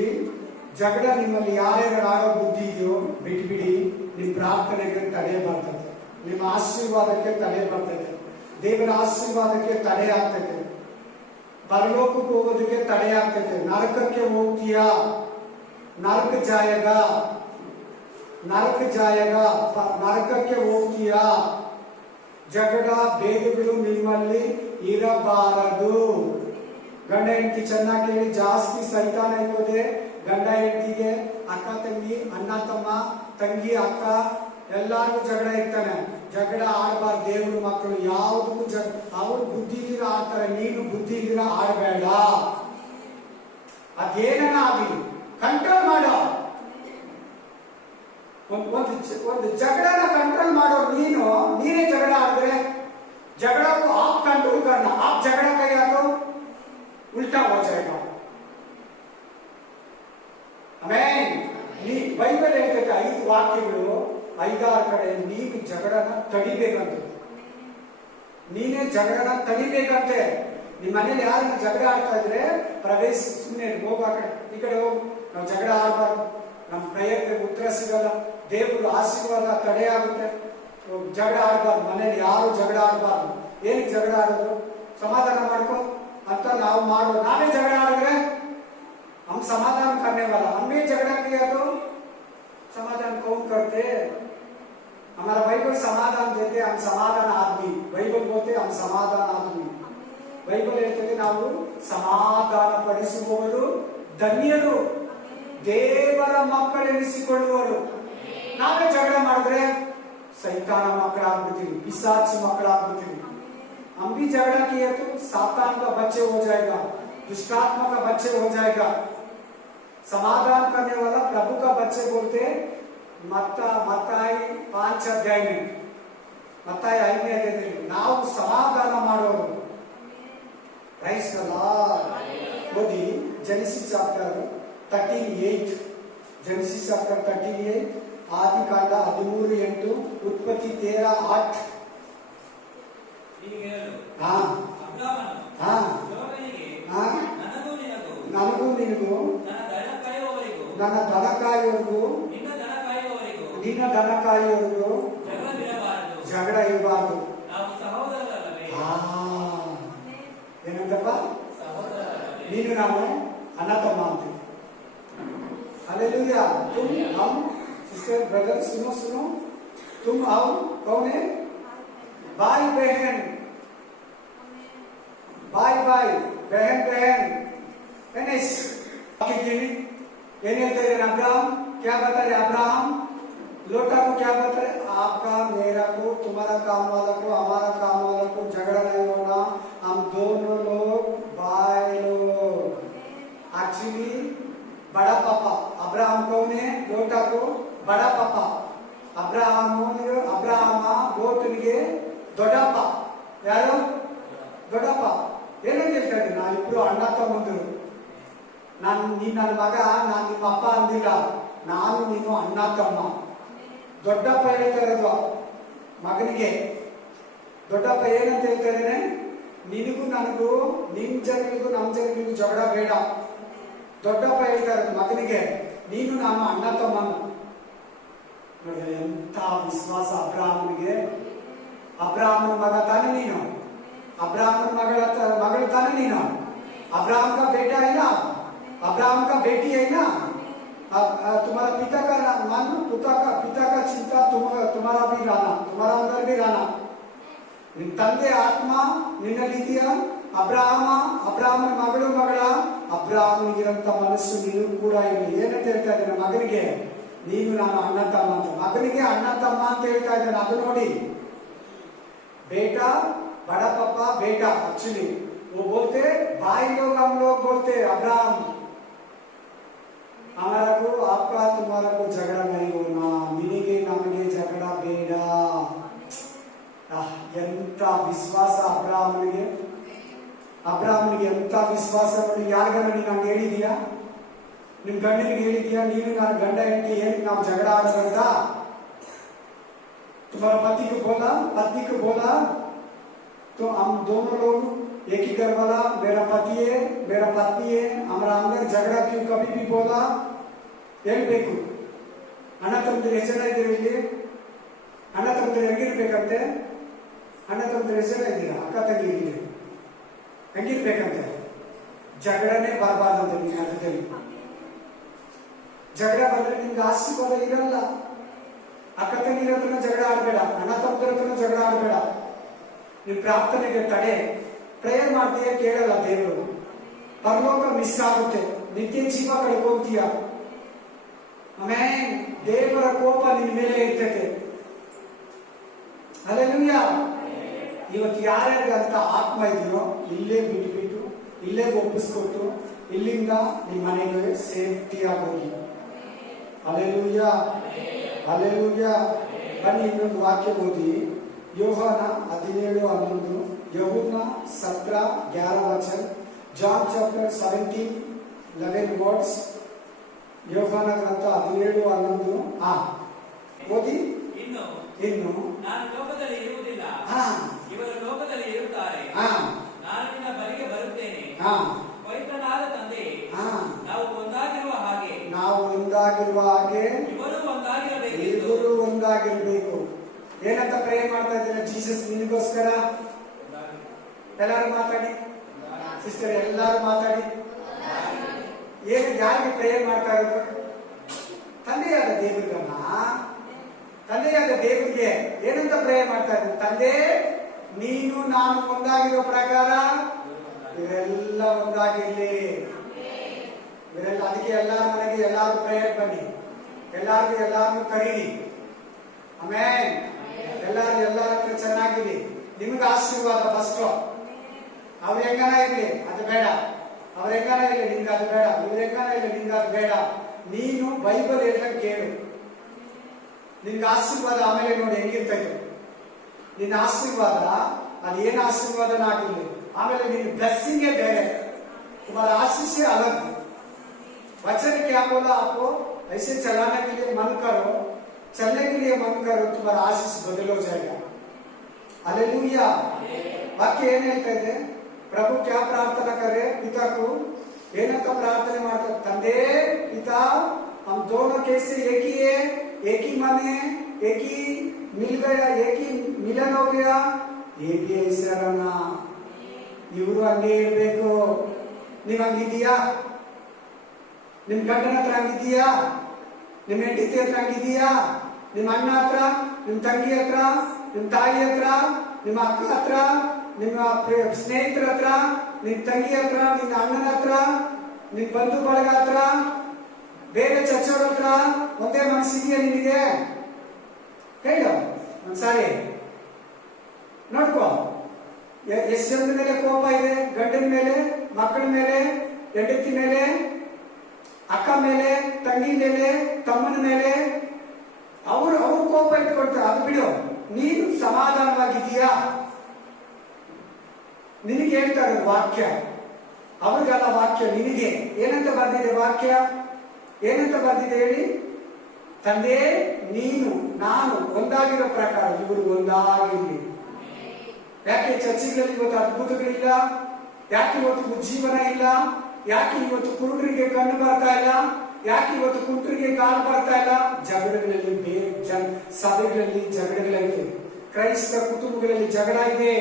ಜಗಳ ನಿಮ್ಮಲ್ಲಿ ಯಾರ್ಯಾರು ಆಡೋ ಬುದ್ಧಿ ಇದೆಯೋ ಬಿಟ್ಬಿಡಿ. ನಿಮ್ಮ ಪ್ರಾರ್ಥನೆಗೆ ತಡೆ ಬರ್ತದೆ, ನಿಮ್ಮ ಆಶೀರ್ವಾದಕ್ಕೆ ತಡೆ ಬರ್ತದೆ, ದೇವರ ಆಶೀರ್ವಾದಕ್ಕೆ ತಡೆ ಆಗ್ತದೆ, ಪರಲೋಕಕ್ಕೆ ಹೋಗೋದಕ್ಕೆ ತಡೆ ಆಗ್ತದೆ. ನರಕಕ್ಕೆ ಹೋಗ್ತೀಯಾ, ನರಕ ಜಾಯಗ, ನರಕಕ್ಕೆ ಹೋಗ್ತೀಯಾ. ಜಗಳ ಭೇದಗಳು ನಿಮ್ಮಲ್ಲಿ ಇರಬಾರದು. ಗಂಡ ಹೆಂಡತಿ ಚೆನ್ನಾಗಿ ಕೇಳಿ, ಜಾಸ್ತಿ ಸೈತಾನ ಇರೋದೆ ಗಂಡ ಹೆಂಡತಿಗೆ, ಅಕ್ಕ ತಂಗಿ, ಅಣ್ಣ ತಮ್ಮ, ತಂಗಿ ಅಕ್ಕ, ಎಲ್ಲಾರ್ಗು ಜಗಳ ಇರ್ತಾನೆ. ಜಗಳ ಆಡಬಾರ್ದು. ದೇವ್ರ ಮಕ್ಕಳು ಯಾವುದಕ್ಕೂ ಅವ್ರು ಬುದ್ಧಿ ಇದ್ದೀರ ಆಡ್ತಾರೆ, ನೀನು ಬುದ್ಧಿ ಇದ್ದೀರ ಆಡಬೇಡ. ಅದೇನ ಆಗಲಿ ಕಂಟ್ರೋಲ್ ಮಾಡೋ. ಒಂದು ಜಗಳನ ಕಂಟ್ರೋಲ್ ಮಾಡೋ. ನೀನೇ ಜಗಳ ಆಡಿದ್ರೆ झगड़ा को आप कंट्रोल करना. आप झगड़ा किया तो उल्टा हो जाएगा. ಆಮೆನ್. ಬೈಬಲ್ ಹೇಳ್ತೈತೆ 5 ವಾಕ್ಯಗಳು 5-6 ಕಡೆ ನೀನು ಜಗಳನ ತಡಿಬೇಕಂತೆ. ನೀನೇ ಜಗಳನ ತಡಿಬೇಕಂತೆ. ನಿಮ್ಮ ಮನೇಲಿ ಯಾರನ್ನ ಜಗಳ ಆಡ್ತಾ ಇದ್ರೆ ಪ್ರವೇಶ, ಸುಮ್ಮನೆ ಹೋಗ, ಈ ಕಡೆ ಹೋಗು. ನಾವು ಜಗಳ ಆಡಬಾರ್ದು. ನಮ್ಮ ಪ್ರಯತ್ನಕ್ಕೆ ಉತ್ತರ ಸಿಗಲ್ಲ, ದೇವರು ಆಶೀರ್ವಾದ ತಡೆ ಆಗುತ್ತೆ. ಜಗಳ ಆಡಬಾರ್ದು. ಮನೇಲಿ ಯಾರು ಜಗಳ ಆಡಬಾರ್ದು. ಏನಕ್ಕೆ ಜಗಳ ಆಡೋದು? ಸಮಾಧಾನ ಮಾಡ್ಕೊ ಅಂತ ನಾವು ಮಾಡೋದು. ನಾವೇ ಜಗಳ ಆಡಿದ್ರೆ हम समाधान करने वाला, हम भी झगड़ा किया तो समाधान कौन करते? हमारा बाइबल समाधान देते, हम समाधान आदमी. बाइबल बोलते हम समाधान आदमी. बाइबल ಹೇಳ್ತದೆ ನಾವು ಸಮಾಧಾನ ಪಡಿಸುವವರು ಧನ್ಯರು, ದೇವರ ಮಕ್ಕಳೆನಿಸಿಕೊಳ್ಳುವರು. ನಾವೇ ಜಗಳ ಮಾಡಿದ್ರೆ ಸೈತಾನ ಮಕ್ಕಳಾಗ್ಬಿಡ್ತೀವಿ, ಪಿಶಾಚಿ ಮಕ್ಕಳಾಗ್ಬಿಡ್ತೀವಿ. हम भी झगड़ा किए तो सातान का बच्चे हो जाएगा, दुष्टात्मा का बच्चे हो जाएगा. समाधान करने वाला प्रभु का बच्चे बोलते मत्ताई 5 अध्याय में, मत्ताई 5ನೇ ಅಧ್ಯಾಯದಲ್ಲಿ ನಾವು ಸಮಾಧಾನ ಮಾಡೋರು. Price the lord. ಓದಿ ಜೆನೆಸಿಸ್ ಚಾಪ್ಟರ್ 38, ಜೆನೆಸಿಸ್ ಚಾಪ್ಟರ್ 38, ಆದಿಕಾಂಡ 13:8, ಉತ್ಪತ್ತಿ 13:8. ಹೀಗೆ ಹೇಳು. ಹಾ ಅಬ್ರಾಮನು ಹಾ ಯೋಬನಿಗೆ, ಹಾ ನನಗೂ ನಿನಗೂ, ನನಗೂ ನಿನಗೂ ನನ್ನ ದನ ಕಾಯುವವರಿಗೂ, ನನ್ನ ದನ ಕಾಯುವವರಿಗೂ ನಿನ್ನ ದನ ಕಾಯುವವರಿಗೂ ನಿನ್ನ ದನ ಕಾಯುವವರಿಗೂ ಜಗಳವಿರಬಾರದು. ಜಗಳ ಇರಬಾರ್ದು. ನಾವು ಸಹೋದರರಲ್ಲವೇ? ಹಾ ಏನಂತಪ್ಪ, ಸಹೋದರರಲ್ಲವೇ? ನೀನು ನಾನು ಅಣ್ಣ ತಮ್ಮ ಅಂತೀವಿ. हालेलुया। तुम हम सिस्टर ब्रदर सुनो सुनो, तुम आओ कौन है? भाई बहन, भाई भाई बहन बहन एनिस ಏನ್ ಹೇಳ್ತಾ ಇದ್ದಾರೆ? ಅಬ್ರಾಹಂ क्या बता रहे? अब्राहम लोटा को क्या बता रहे? आपका मेरा को तुम्हारा काम वाला को हमारा काम वाला को झगड़ा नहीं होना, हम दोनों लोग भाई लोग। एक्चुअली बड़ा पापा अब्राहम कौन है? लोटा को बड़ा पापा अब्राहम ಲೋಟನಿಗೆ ದೊಡ್ಡಪ್ಪ. ಯಾರು? ದೊಡ್ಡಪ್ಪ. ಏನಂತ ಹೇಳ್ತಾರೆ? ನಾ ಇಬ್ರು ಅಣ್ಣ ತಮ್ಮಂದಿರು. ನೀನ್ ನನ್ನ ಮಗ, ನಾನು ನಿಮ್ಮ ಅಪ್ಪ ಅಂದಿಲ್ಲ, ನಾನು ನೀನು ಅಣ್ಣ ತಮ್ಮ. ದೊಡ್ಡಪ್ಪ ಹೇಳ್ತಾ ಇರೋದು ಮಗನಿಗೆ. ದೊಡ್ಡಪ್ಪ ಏನಂತ ಹೇಳ್ತಾ ಇದ್ದಾನೆ? ನಿನಗೂ ನನಗೂ, ನಿಮ್ ಜನರಿಗೂ ನಮ್ಮ ಜನರಿಗೂ ಜಗಳ ಬೇಡ. ದೊಡ್ಡಪ್ಪ ಹೇಳ್ತಾ ಇರೋದು ಮಗನಿಗೆ, ನೀನು ನಾನು ಅಣ್ಣ ತಮ್ಮನ. ನೋಡಿದ್ರೆ ಎಂತ ವಿಶ್ವಾಸ ಅಬ್ರಾಹ್ಮನಿಗೆ. ಅಬ್ರಾಹ್ಮನ ಮಗ ತಾನೇ ನೀನು, ಅಬ್ರಾಹ್ಮನ ಮಗಳು ತಾನೇ ನೀನು. अब्राहम का बेटा है ना, अब्राहम का बेटी है ना। तुम्हारा पिता का मन, पिता का चिंता तुम्हारा भी रहना, तुम्हारा अंदर भी रहना. ನಿನ್ನ ತಂದೆ ಆತ್ಮ ನಿನ್ನಲ್ಲಿದೆಯಾ? ಅಬ್ರಾಹ್ಮನ ಮಗಳು ಮಗಳ ಅಬ್ರಾಹ್ಮನಿಗಿರಂತ ಮನಸ್ಸು ನೀನು ಕೂಡ ಇಲ್ಲಿ. ಏನಂತ ಹೇಳ್ತಾ ಇದ್ದೇನೆ ಮಗನಿಗೆ? ನೀನು ನಾನು ಅಣ್ಣ ತಮ್ಮ ಅಂತ. ಮಗನಿಗೆ ಅಣ್ಣ ತಮ್ಮ ಅಂತ ಹೇಳ್ತಾ ಇದ್ದಾನೆ. ಅದು ನೋಡಿ, बेटा बड़ा पापा बेटा, एक्चुअली वो बोलते भाई लोग, हम लोग बोलते अब्राहम हमारा को आपका तुम्हारा को झगड़ा नहीं होना, निनगे नಮಗೆ ಜಗಳ ಬೇಡ. ಎಂತ ವಿಶ್ವಾಸ ಅಬ್ರಾಹ್ಮನಿಗೆ ಎಂತ ವಿಶ್ವಾಸ ನೋಡಿ. ಯಾರಿಗಾರ ನೀನು ಹಂಗೆ ಹೇಳಿದೀಯಾ? ನಿಮ್ ಗಂಡನಿಗೆ ಹೇಳಿದೀಯಾ? ನೀನು ನಾನು ಗಂಡ ಹೆಂಡತಿ ಏನಕ್ಕೆ ನಾವು ಜಗಳ ಆಡಬಾರ್ದ? तुम्हारा पति को बोला, पत्नी को बोला, तो हम दोनों लोग एक ही घर वाला, मेरा पति है मेरा पत्नी है, हमारा अंदर झगड़ा क्यों कभी भी बोला? ಹೇಳ್ಬೇಕು. ಅಣ್ಣ ತಮ್ಮಂದಿರು ಎಷ್ಟು ಜನ ಇದ್ದೀರಿ ಇಲ್ಲಿ? ಅಣ್ಣ ತಮ್ಮಂದಿರು ಹೆಂಗಿರ್ಬೇಕಂತೆ? ಅಣ್ಣ ತಮ್ಮಂದಿರು ಎಷ್ಟು ಜನ ಇದ್ದೀರಾ? ಅಕ್ಕ ತಂಗಿ ಹೆಂಗಿರ್ಬೇಕಂತೆ? ಜಗಳನೇ ಬರಬಾರ್ದಂತೆ ನಿಮ್ಮ ಅರ್ಥದಲ್ಲಿ. ಜಗಳ ಬಂದ್ರೆ ನಿಮ್ಗೆ ಆಶೀರ್ವಾದ ಇರಲ್ಲ. ಅಕ್ಕ ತಂಗಿರ ಹತ್ರನೂ ಜಗಳ ಆಡಬೇಡ, ಅಣ್ಣ ತಮ್ಮಂದಿರ ಹತ್ರನೂ ಜಗಳ ಆಡಬೇಡ. ನಿಮ್ ಪ್ರಾರ್ಥನೆಗೆ ತಡೆ. ಪ್ರೇಯರ್ ಮಾಡ್ತೀಯ, ಕೇಳಲ್ಲ ದೇವರು. ಪರಲೋಕ ಮಿಸ್ ಆಗುತ್ತೆ, ನಿತ್ಯ ಜೀವ ಕಳ್ಕೊಂತೀಯ. ಆಮೇಲೆ ದೇವರ ಕೋಪ ನಿನ್ ಮೇಲೆ ಇರ್ತೈತೆ. ಹಲ್ಲೆಲೂಯಾ. ಇವತ್ತು ಯಾರ್ಯಾರಿಗೆ ಅಂತ ಆತ್ಮ ಇದೆಯೋ ಇಲ್ಲೇ ಬಿಟ್ಬಿಟ್ಟು, ಇಲ್ಲೇ ಒಪ್ಪಿಸ್ಕೊಟ್ಟು, ಇಲ್ಲಿಂದ ನಿಮ್ಮ ಮನೆಗೆ ಸೇಫ್ಟಿ ಆಗೋಗಿ. Hallelujah, hallelujah. ಬನ್ನಿ ಇನ್ನೊಂದು ವಾಕ್ಯ ಓದಿ. ಯೋಹಾನ 17:11, ಯೂಹನ್ನ 17:11 ವಚನ, ಜಾನ್ ಚಾಪ್ಟರ್ 17:11 ವರ್ಡ್ಸ್. ಯೋಹಾನ ಗ್ರಂಥ 17:11 ಓದಿ. ಇನ್ನು ನಾನು ಲೋಕದಲ್ಲಿ ಇರುವುದಿಲ್ಲ, ಇವರು ಲೋಕದಲ್ಲಿ ಇರುತ್ತಾರೆ, ನಾನು ನಿನ್ನ ಬಳಿಗೆ ಬರುತ್ತೇನೆ. ಪವಿತ್ರನಾದ ತಂದೆ, ನಾವು ಒಂದಾಗಿರುವ ಹಾಗೆ ಇವರು ಒಂದಾಗಿರಬೇಕು. ಏನಂತ ಪ್ರೇ ಮಾಡ್ತಾ ಇದ್ದೀರಾ? ಜೀಸಸ್ ನಿನಗೋಸ್ಕರ. ಎಲ್ಲರೂ ಮಾತಾಡಿ ಸಿಸ್ಟರ್, ಎಲ್ಲರೂ ಮಾತಾಡಿ. ಏನು ಯಾರಿಗೆ ಪ್ರೇಯರ್ ಮಾಡ್ತಾ ಇರೋದು? ತಂದೆಯಾದ ದೇವರಿಗಮ್ಮ, ತಂದೆಯಾದ ದೇವರಿಗೆ ಏನಂತ ಪ್ರೇಯರ್ ಮಾಡ್ತಾ ಇದ್ರು? ತಂದೆ, ನೀನು ನಾನು ಒಂದಾಗಿರೋ ಪ್ರಕಾರ ಇವರೆಲ್ಲ ಒಂದಾಗಿರ್ಲಿ. ಇವರೆಲ್ಲ, ಅದಕ್ಕೆ ಎಲ್ಲಾರ ಮನೆಗೆ ಎಲ್ಲಾರು ಪ್ರೇಯರ್ ಬನ್ನಿ, ಎಲ್ಲಾರನ್ನು ಕರೀರಿ. ಆಮೇಲೆ ಎಲ್ಲರ ಹತ್ರ ಚೆನ್ನಾಗಿರಿ. ನಿಮ್ಗೆ ಆಶೀರ್ವಾದ ಫಸ್ಟ್. ಅವ್ರ ಹೆಂಗನ ಇರ್ಲಿ ಅದು ಬೇಡ, ಅವ್ರ ಹೆಂಗನ ಇರ್ಲಿ ನಿಂಗೆ ಅದು ಬೇಡ, ಇವ್ರ ಹೆಂಗನ ಇರ್ಲಿ ನಿಂಗೆ ಅದು ಬೇಡ. ನೀನು ಬೈಬಲ್ ಹೇಳ್ದಂಗೆ ಕೇಳು, ನಿನ್ಗೆ ಆಶೀರ್ವಾದ ಆಮೇಲೆ ನೋಡಿ ಹೆಂಗಿರ್ತೈತೆ. ನಿನ್ನ ಆಶೀರ್ವಾದ ಅದು ಏನು ಆಶೀರ್ವಾದನ ಆಗಿರ್ಲಿ, ಆಮೇಲೆ ನಿನ್ನ ಬ್ಲೆಸ್ಸಿಂಗೇ ಬೇರೆ. तुम्हारा आशीष से अलग. वचन क्या बोला आपको? ऐसे चलाने के लिए मन करो, चलने के लिए मन करो, तुम्हारा आशीष बदल हो जाएगा. हालेलुया। वाक्य ಏನ್ ಹೇಳ್ತಾ ಇದೆ? प्रभु क्या प्रार्थना करे पिता को? ಏನಂತ ಪ್ರಾರ್ಥನೆ ಮಾಡ್ತಾರೆ? ತಂದೆ पिता हम दोनों कैसे एक ही है, एक ही मन है, एक ही मिल गया, एक ही मिलन हो गया, एक ही ऐसा रहना। ಇವರು ಹಂಗೆ ಇರ್ಬೇಕು। ನೀವ್ ಹಂಗಿದೀಯಾ? ನಿಮ್ ಗಂಡನ ಹತ್ರ ಹಂಗಿದೀಯಾ? ನಿಮ್ ಹೆಂಡತಿ ಹತ್ರ ಹಂಗಿದೀಯಾ? ನಿಮ್ ಅಣ್ಣ ಹತ್ರ, ನಿಮ್ ತಂಗಿ ಹತ್ರ, ನಿಮ್ ತಾಯಿ ಹತ್ರ, ನಿಮ್ಮ ಅಕ್ಕ ಹತ್ರ, ನಿಮ್ಮ ಸ್ನೇಹಿತರ ಹತ್ರ, ನಿಮ್ ತಂಗಿ ಹತ್ರ, ನಿಮ್ ಅಣ್ಣನ ಹತ್ರ, ನಿಮ್ ಬಂಧು ಬಳಗ ಹತ್ರ, ಬೇರೆ ಚರ್ಚವ್ರ ಹತ್ರ ಒಂದೇ ಮನಸ್ಸಿದೆಯಾ ನಿನಗೆ? ಹೇಳು ಒಂದ್ಸಾರಿ ನೋಡ್ಕೋ. ಎಷ್ಟು ಜನದ ಮೇಲೆ ಕೋಪ ಇದೆ? ಗಂಡನ ಮೇಲೆ, ಮಕ್ಕಳ ಮೇಲೆ, ಹೆಂಡತಿ ಮೇಲೆ, ಅಕ್ಕ ಮೇಲೆ, ತಂಗಿ ಮೇಲೆ, ತಮ್ಮನ ಮೇಲೆ ಅವ್ರು ಕೋಪ ಇಟ್ಕೊಳ್ತಾರೆ. ಅದು ಬಿಡು, ನೀನು ಸಮಾಧಾನವಾಗಿದೀಯಾ? ನಿನಗೆ ಹೇಳ್ತಾರೆ ವಾಕ್ಯ, ಅವ್ರಿಗಲ್ಲ ವಾಕ್ಯ, ನಿನಗೆ ಏನಂತ ಬರ್ದಿದೆ ವಾಕ್ಯ? ಏನಂತ ಬರ್ದಿದೆ ಹೇಳಿ? ತಂದೆ ನೀನು ನಾನು ಒಂದಾಗಿರೋ ಪ್ರಕಾರ ಇವರು ಒಂದಾಗಿರ್ಲಿ. ಯಾಕೆ ಚರ್ಚಿಗಳಲ್ಲಿ ಇವತ್ತು ಅದ್ಭುತಗಳಿಲ್ಲ? ಯಾಕೆ ಇವತ್ತು ಉಜ್ಜೀವನ ಇಲ್ಲ? ಯಾಕೆ ಇವತ್ತು ಕುರುಡರಿಗೆ ಕಣ್ಣು ಬರ್ತಾ ಇಲ್ಲ? ಯಾಕೆ ಇವತ್ತು ಕುಂಟರಿಗೆ ಕಾಲು ಬರ್ತಾ ಇಲ್ಲ? ಜಗಳಗಳಲ್ಲಿ ಸಭೆಗಳಲ್ಲಿ ಜಗಳಗಳೈತೆ, ಕ್ರೈಸ್ತ ಕುಟುಂಬಗಳಲ್ಲಿ ಜಗಳ ಇದೆ,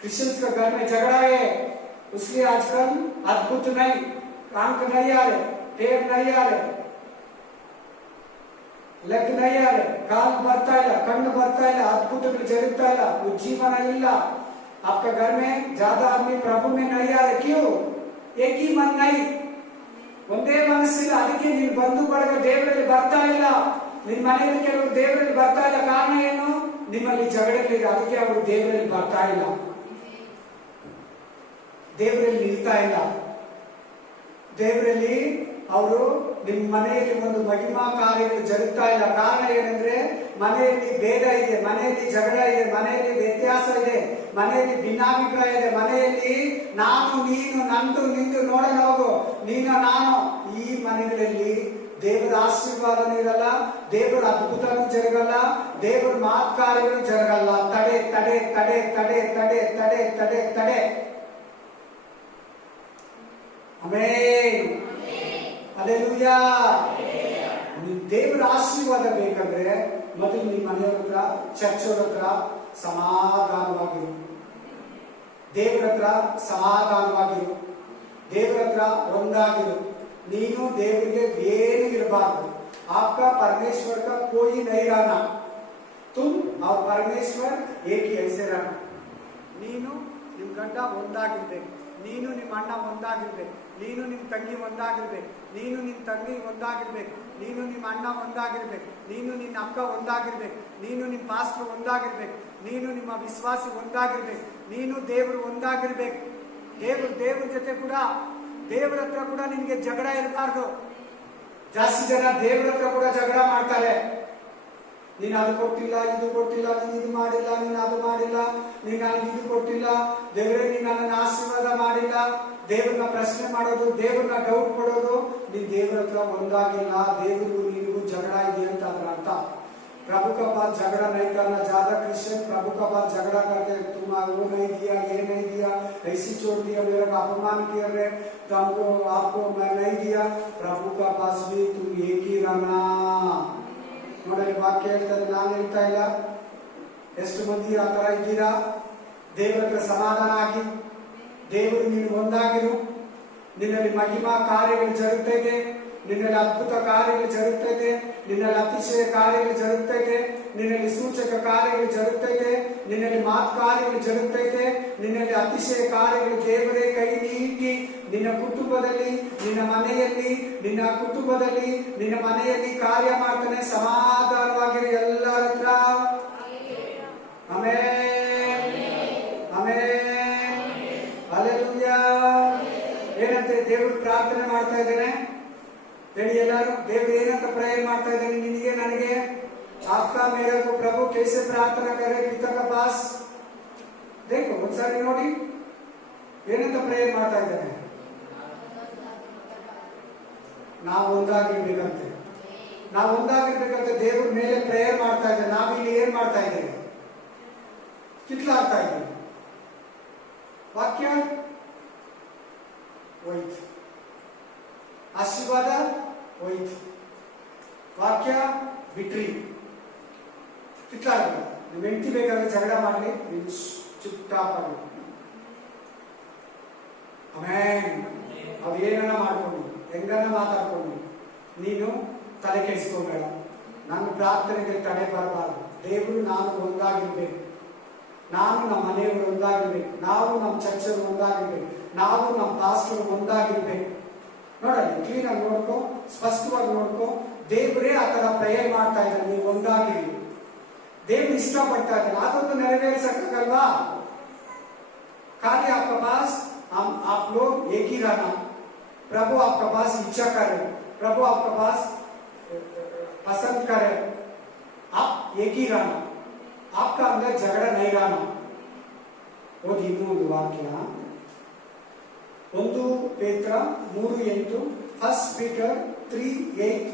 क्रिश्चियंस का घर में झगड़ा है, इसलिए आजकल अद्भुत नहीं, अंक नहीं आ रहे, टेर नहीं आ रहे, ಲೆಗ್ नहीं आ रहे, ಕಾಲು ಬರ್ತಾ ಇಲ್ಲ, ಕಣ್ಣು ಬರ್ತಾ ಇಲ್ಲ, ಅದ್ಭುತಗಳು ಜರುಗ್ತಾ ಇಲ್ಲ, ಉಜ್ಜೀವನ ಇಲ್ಲ. आपका घर में ज्यादा आदमी प्रभु में नहीं आ रहे, क्यों? एक ही मन नहीं, ಒಂದೇ ಮನಸ್ಸಿಲ್ಲ. ಅದಕ್ಕೆ ನೀನು ಬಂಧು ಬಳಗ ದೇವರಲ್ಲಿ ಬರ್ತಾ ಇಲ್ಲ, ನಿನ್ ಮನೆಯಲ್ಲಿ ಕೆಲವರು ದೇವರಲ್ಲಿ ಬರ್ತಾ ಇಲ್ಲ. ಕಾರಣ ಏನು? ನಿಮ್ಮಲ್ಲಿ ಜಗಳಗಳಿದೆ, ಅದಕ್ಕೆ ಅವರು ದೇವರಲ್ಲಿ ಬರ್ತಾ ಇಲ್ಲ, ದೇವರಲ್ಲಿ ನಿಲ್ತಾ ಇಲ್ಲ. ದೇವರಲ್ಲಿ ಅವರು ನಿಮ್ಮ ಮನೆಯಲ್ಲಿ ಒಂದು ಮಹಿಮಾ ಕಾರ್ಯಗಳು ಜರುಗ್ತಾ ಇಲ್ಲ. ಕಾರಣ ಏನಂದ್ರೆ ಮನೆಯಲ್ಲಿ ಭೇದ ಇದೆ, ಮನೆಯಲ್ಲಿ ಜಗಳ ಇದೆ, ಮನೆಯಲ್ಲಿ ವ್ಯತ್ಯಾಸ ಇದೆ, ಮನೆಯಲ್ಲಿ ಭಿನ್ನಾಭಿಪ್ರಾಯ ಇದೆ, ಮನೆಯಲ್ಲಿ ನಾನು ನೀನು ನಂದು ನಿಂದು ನೋಡಲು ಹೋಗು, ನೀನು ನಾನು. ಈ ಮನೆಗಳಲ್ಲಿ ದೇವರ ಆಶೀರ್ವಾದನೂ ಇರಲ್ಲ, ದೇವರ ಅದ್ಭುತನೂ ಜರುಗಲ್ಲ, ದೇವರ ಮಾತು ಕಾರ್ಯಗಳು ಜರುಗಲ್ಲ. ತಡೆ ತಡೆ ತಡೆ ತಡೆ ತಡೆ ತಡೆ ತಡೆ ತಡೆ. Amen, hallelujah. ದೇವರ ಆಶೀರ್ವಾದ ಬೇಕಂದ್ರೆ ಮೊದಲು ನಿಮ್ಮ ಮನೆಯವ್ರ ಹತ್ರ, ಚರ್ಚವ್ರ ಹತ್ರ ಸಮಾಧಾನವಾಗಿರು, ದೇವರ ಹತ್ರ ಸಮಾಧಾನವಾಗಿರು, ದೇವರ ಹತ್ರ ಒಂದಾಗಿರು. ನೀನು ದೇವರಿಗೆ ಏನು ಇರಬಾರ್ದು. आपका परमेश्वर का कोई नहीं रहना, तुम और परमेश्वर एक ही ऐसे रहना. ನೀನು ನಿಮ್ ಗಂಡ ಒಂದಾಗಿರ್ಬೇಕು, ನೀನು ನಿಮ್ಮ ಅಣ್ಣ ಒಂದಾಗಿರ್ಬೇಕು, ನೀನು ನಿಮ್ಮ ತಂಗಿ ಒಂದಾಗಿರ್ಬೇಕು, ನೀನು ನಿಮ್ಮ ತಂಗಿ ಒಂದಾಗಿರ್ಬೇಕು, ನೀನು ನಿಮ್ಮ ಅಣ್ಣ ಒಂದಾಗಿರ್ಬೇಕು, ನೀನು ನಿನ್ನ ಅಕ್ಕ ಒಂದಾಗಿರ್ಬೇಕು, ನೀನು ನಿಮ್ಮ ಪಾಸ್ಟರ್ ಒಂದಾಗಿರ್ಬೇಕು, ನೀನು ನಿಮ್ಮ ವಿಶ್ವಾಸಿ ಒಂದಾಗಿರ್ಬೇಕು, ನೀನು ದೇವರು ಒಂದಾಗಿರ್ಬೇಕು. ದೇವ್ರ ಜೊತೆ ಕೂಡ, ದೇವರ ಹತ್ರ ಕೂಡ ನಿನ್ಗೆ ಜಗಳ ಇರಬಾರ್ದು. ಜಾಸ್ತಿ ಜನ ದೇವರ ಹತ್ರ ಕೂಡ ಜಗಳ ಮಾಡ್ತಾರೆ. ನೀನು ಅದು ಕೊಟ್ಟಿಲ್ಲ, ಇದು ಕೊಟ್ಟಿಲ್ಲ, ನೀನು ಇದು ಮಾಡಿಲ್ಲ, ನೀನು ಅದು ಮಾಡಿಲ್ಲ, ನೀನು ನನಗೆ ಇದು ಕೊಟ್ಟಿಲ್ಲ, ದೇವರೇ ನೀನು ನನ್ನನ್ನು ಆಶೀರ್ವಾದ ಮಾಡಿಲ್ಲ, ದೇವ್ರನ್ನ ಪ್ರಶ್ನೆ ಮಾಡೋದು, ದೇವ್ರನ್ನ ಡೌಟ್ ಪಡೋದು. ನೀನ್ ದೇವರ ಹತ್ರ ಒಂದಾಗಿಲ್ಲ, ದೇವರಿಗೂ ನಿನಗೂ ಜಗಳ ಇದೆ ಅಂತ ಅದ್ರ ಅರ್ಥ. प्रभु का पास झगड़ा नहीं करना. ज्यादा क्रिश्चियन प्रभु का पास झगड़ा करते, तुम वो नहीं दिया, ये नहीं दिया, ऐसी छोड़ दिया, मेरा अपमान किया रहे, तो हमको आपको मैं नहीं दिया. प्रभु का पास भी तुम एक ही रहना. ನೋಡಿ ವಾಕ್ಯ ಹೇಳ್ತದೆ, ನಾನು ಹೇಳ್ತಾ ಇಲ್ಲ. ಎಷ್ಟು ಮಂದಿ ಆ ತರ ಇದ್ದೀರಾ? ದೇವರ ಹತ್ರ ಸಮಾಧಾನ ಆಗಿ, ದೇವರು ನೀನು ಒಂದಾಗಿರು. ನಿನ್ನಲ್ಲಿ ಮಹಿಮಾ ಕಾರ್ಯಗಳು ಜರುಗ್ತಾ ಇದೆ, ನಿನ್ನಲ್ಲಿ ಅದ್ಭುತ ಕಾರ್ಯಗಳು ಜರುಗ್ತಾ ಇದೆ, ನಿನ್ನಲ್ಲಿ ಅತಿಶಯ ಕಾರ್ಯಗಳು ಜರುಗ್ತಾ ಇದೆ, ನಿನ್ನಲ್ಲಿ ಸೂಚಕ ಕಾರ್ಯಗಳು ಜರುಗ್ತಾ ಇದೆ, ನಿನ್ನಲ್ಲಿ ಮಾತು ಕಾರ್ಯಗಳು ಜರುಗ್ತಾ ಇದೆ, ನಿನ್ನಲ್ಲಿ ಅತಿಶಯ ಕಾರ್ಯಗಳು. ದೇವರೇ ಕೈ ನೀಟಿ ನಿನ್ನ ಕುಟುಂಬದಲ್ಲಿ, ನಿನ್ನ ಮನೆಯಲ್ಲಿ, ನಿನ್ನ ಕುಟುಂಬದಲ್ಲಿ, ನಿನ್ನ ಮನೆಯಲ್ಲಿ ಕಾರ್ಯ ಮಾಡ್ತಾನೆ. ಸಮಾಧಾನವಾಗಿರಿ ಎಲ್ಲರ ಹತ್ರ. Amen, amen, hallelujah. ಏನಂತೆ ದೇವರು ಪ್ರಾರ್ಥನೆ ಮಾಡ್ತಾ ಇದ್ದಾನೆ ಹೇಳಿ ಎಲ್ಲರೂ. ದೇವ್ರು ಏನಂತ ಪ್ರೇಯರ್ ಮಾಡ್ತಾ ಇದ್ದಾನೆ ನಿನಗೆ, ನನಗೆ? आपका मेरे को प्रभु कैसे प्रार्थना करे पिता का पास. देखो ಒಂದ್ಸಾರಿ ನೋಡಿ ಏನಂತ ಪ್ರೇಯರ್ ಮಾಡ್ತಾ ಇದ್ದಾನೆ. ನಾವು ಒಂದಾಗಿರ್ಬೇಕಂತೆ. ನಾವು ಒಂದಾಗಿರ್ಬೇಕಂತ ದೇವ್ರ ಮೇಲೆ ಪ್ರೇಯರ್ ಮಾಡ್ತಾ ಇದ್ದೇವೆ. ನಾವಿಲ್ಲಿ ಏನ್ ಮಾಡ್ತಾ ಇದ್ದೇವೆ? ಕಿತ್ಲಾಡ್ತಾ ಇದ್ದೇವೆ. ವಾಕ್ಯ ಹೋಯ್ತು, ಆಶೀರ್ವಾದ ಹೋಯ್ತು, ವಾಕ್ಯ ಬಿಟ್ರಿ, ಕಿತ್ಲಾಡ್ಬೇಕು. ನೀವು ಹೆಂಡತಿ ಬೇಕಾದ್ರೆ ಜಗಳ ಮಾಡಲಿ, ನೀವು ಚುಟ್ಟಾಪಾಗಿ ಆಮೇನ್. ಅವ್ರು ಏನನ್ನ ಮಾಡ್ಕೊಂಡು ಹೆಂಗನ್ನ ಮಾತಾಡ್ಕೊಂಡು ನೀನು ತಲೆ ಕೆಡಿಸ್ಕೋಬೇಡ. ನನ್ನ ಪ್ರಾರ್ಥನೆಗೆ ತಡೆ ಬರಬಾರ್ದು. ದೇವರು ನಾನು ಒಂದಾಗಿರ್ಬೇಕು, ನಾನು ನಮ್ಮ ಮನೆಯವರು ಒಂದಾಗಿರ್ಬೇಕು, ನಾವು ನಮ್ಮ ಚರ್ಚರು ಒಂದಾಗಿರ್ಬೇಕು, ನಾವು ನಮ್ಮ ಪಾಸ್ಟರ್ ಒಂದಾಗಿರ್ಬೇಕು. ನೋಡಲಿ, ಕ್ಲೀನಾಗಿ ನೋಡ್ಕೊ, ಸ್ಪಷ್ಟವಾಗಿ ನೋಡ್ಕೊ. ದೇವರೇ ಆ ತರ ಪ್ರೇಯರ್ ಮಾಡ್ತಾ ಇದ್ದಾನೆ, ನೀವು ಒಂದಾಗಿರಿ. ದೇವ್ರು ಇಷ್ಟಪಡ್ತಾ ಇದ್ದಾನೆ, ಅದೊಂದು ನೆರವೇರಿಸಕ್ಕಾಗಲ್ವಾ? खाली आपके पास आप लोग एक ही रहना, प्रभु आपके पास इच्छा करे, प्रभु आपके पास पसंद करे, आप एक ही रहना, आपका अंदर झगड़ा नहीं रहना. वो ಇನ್ನೊಂದು ವಾಕ್ಯ 1 ಪೇತ್ರ 3:8, 1 ಪೀಟರ್ 3:8,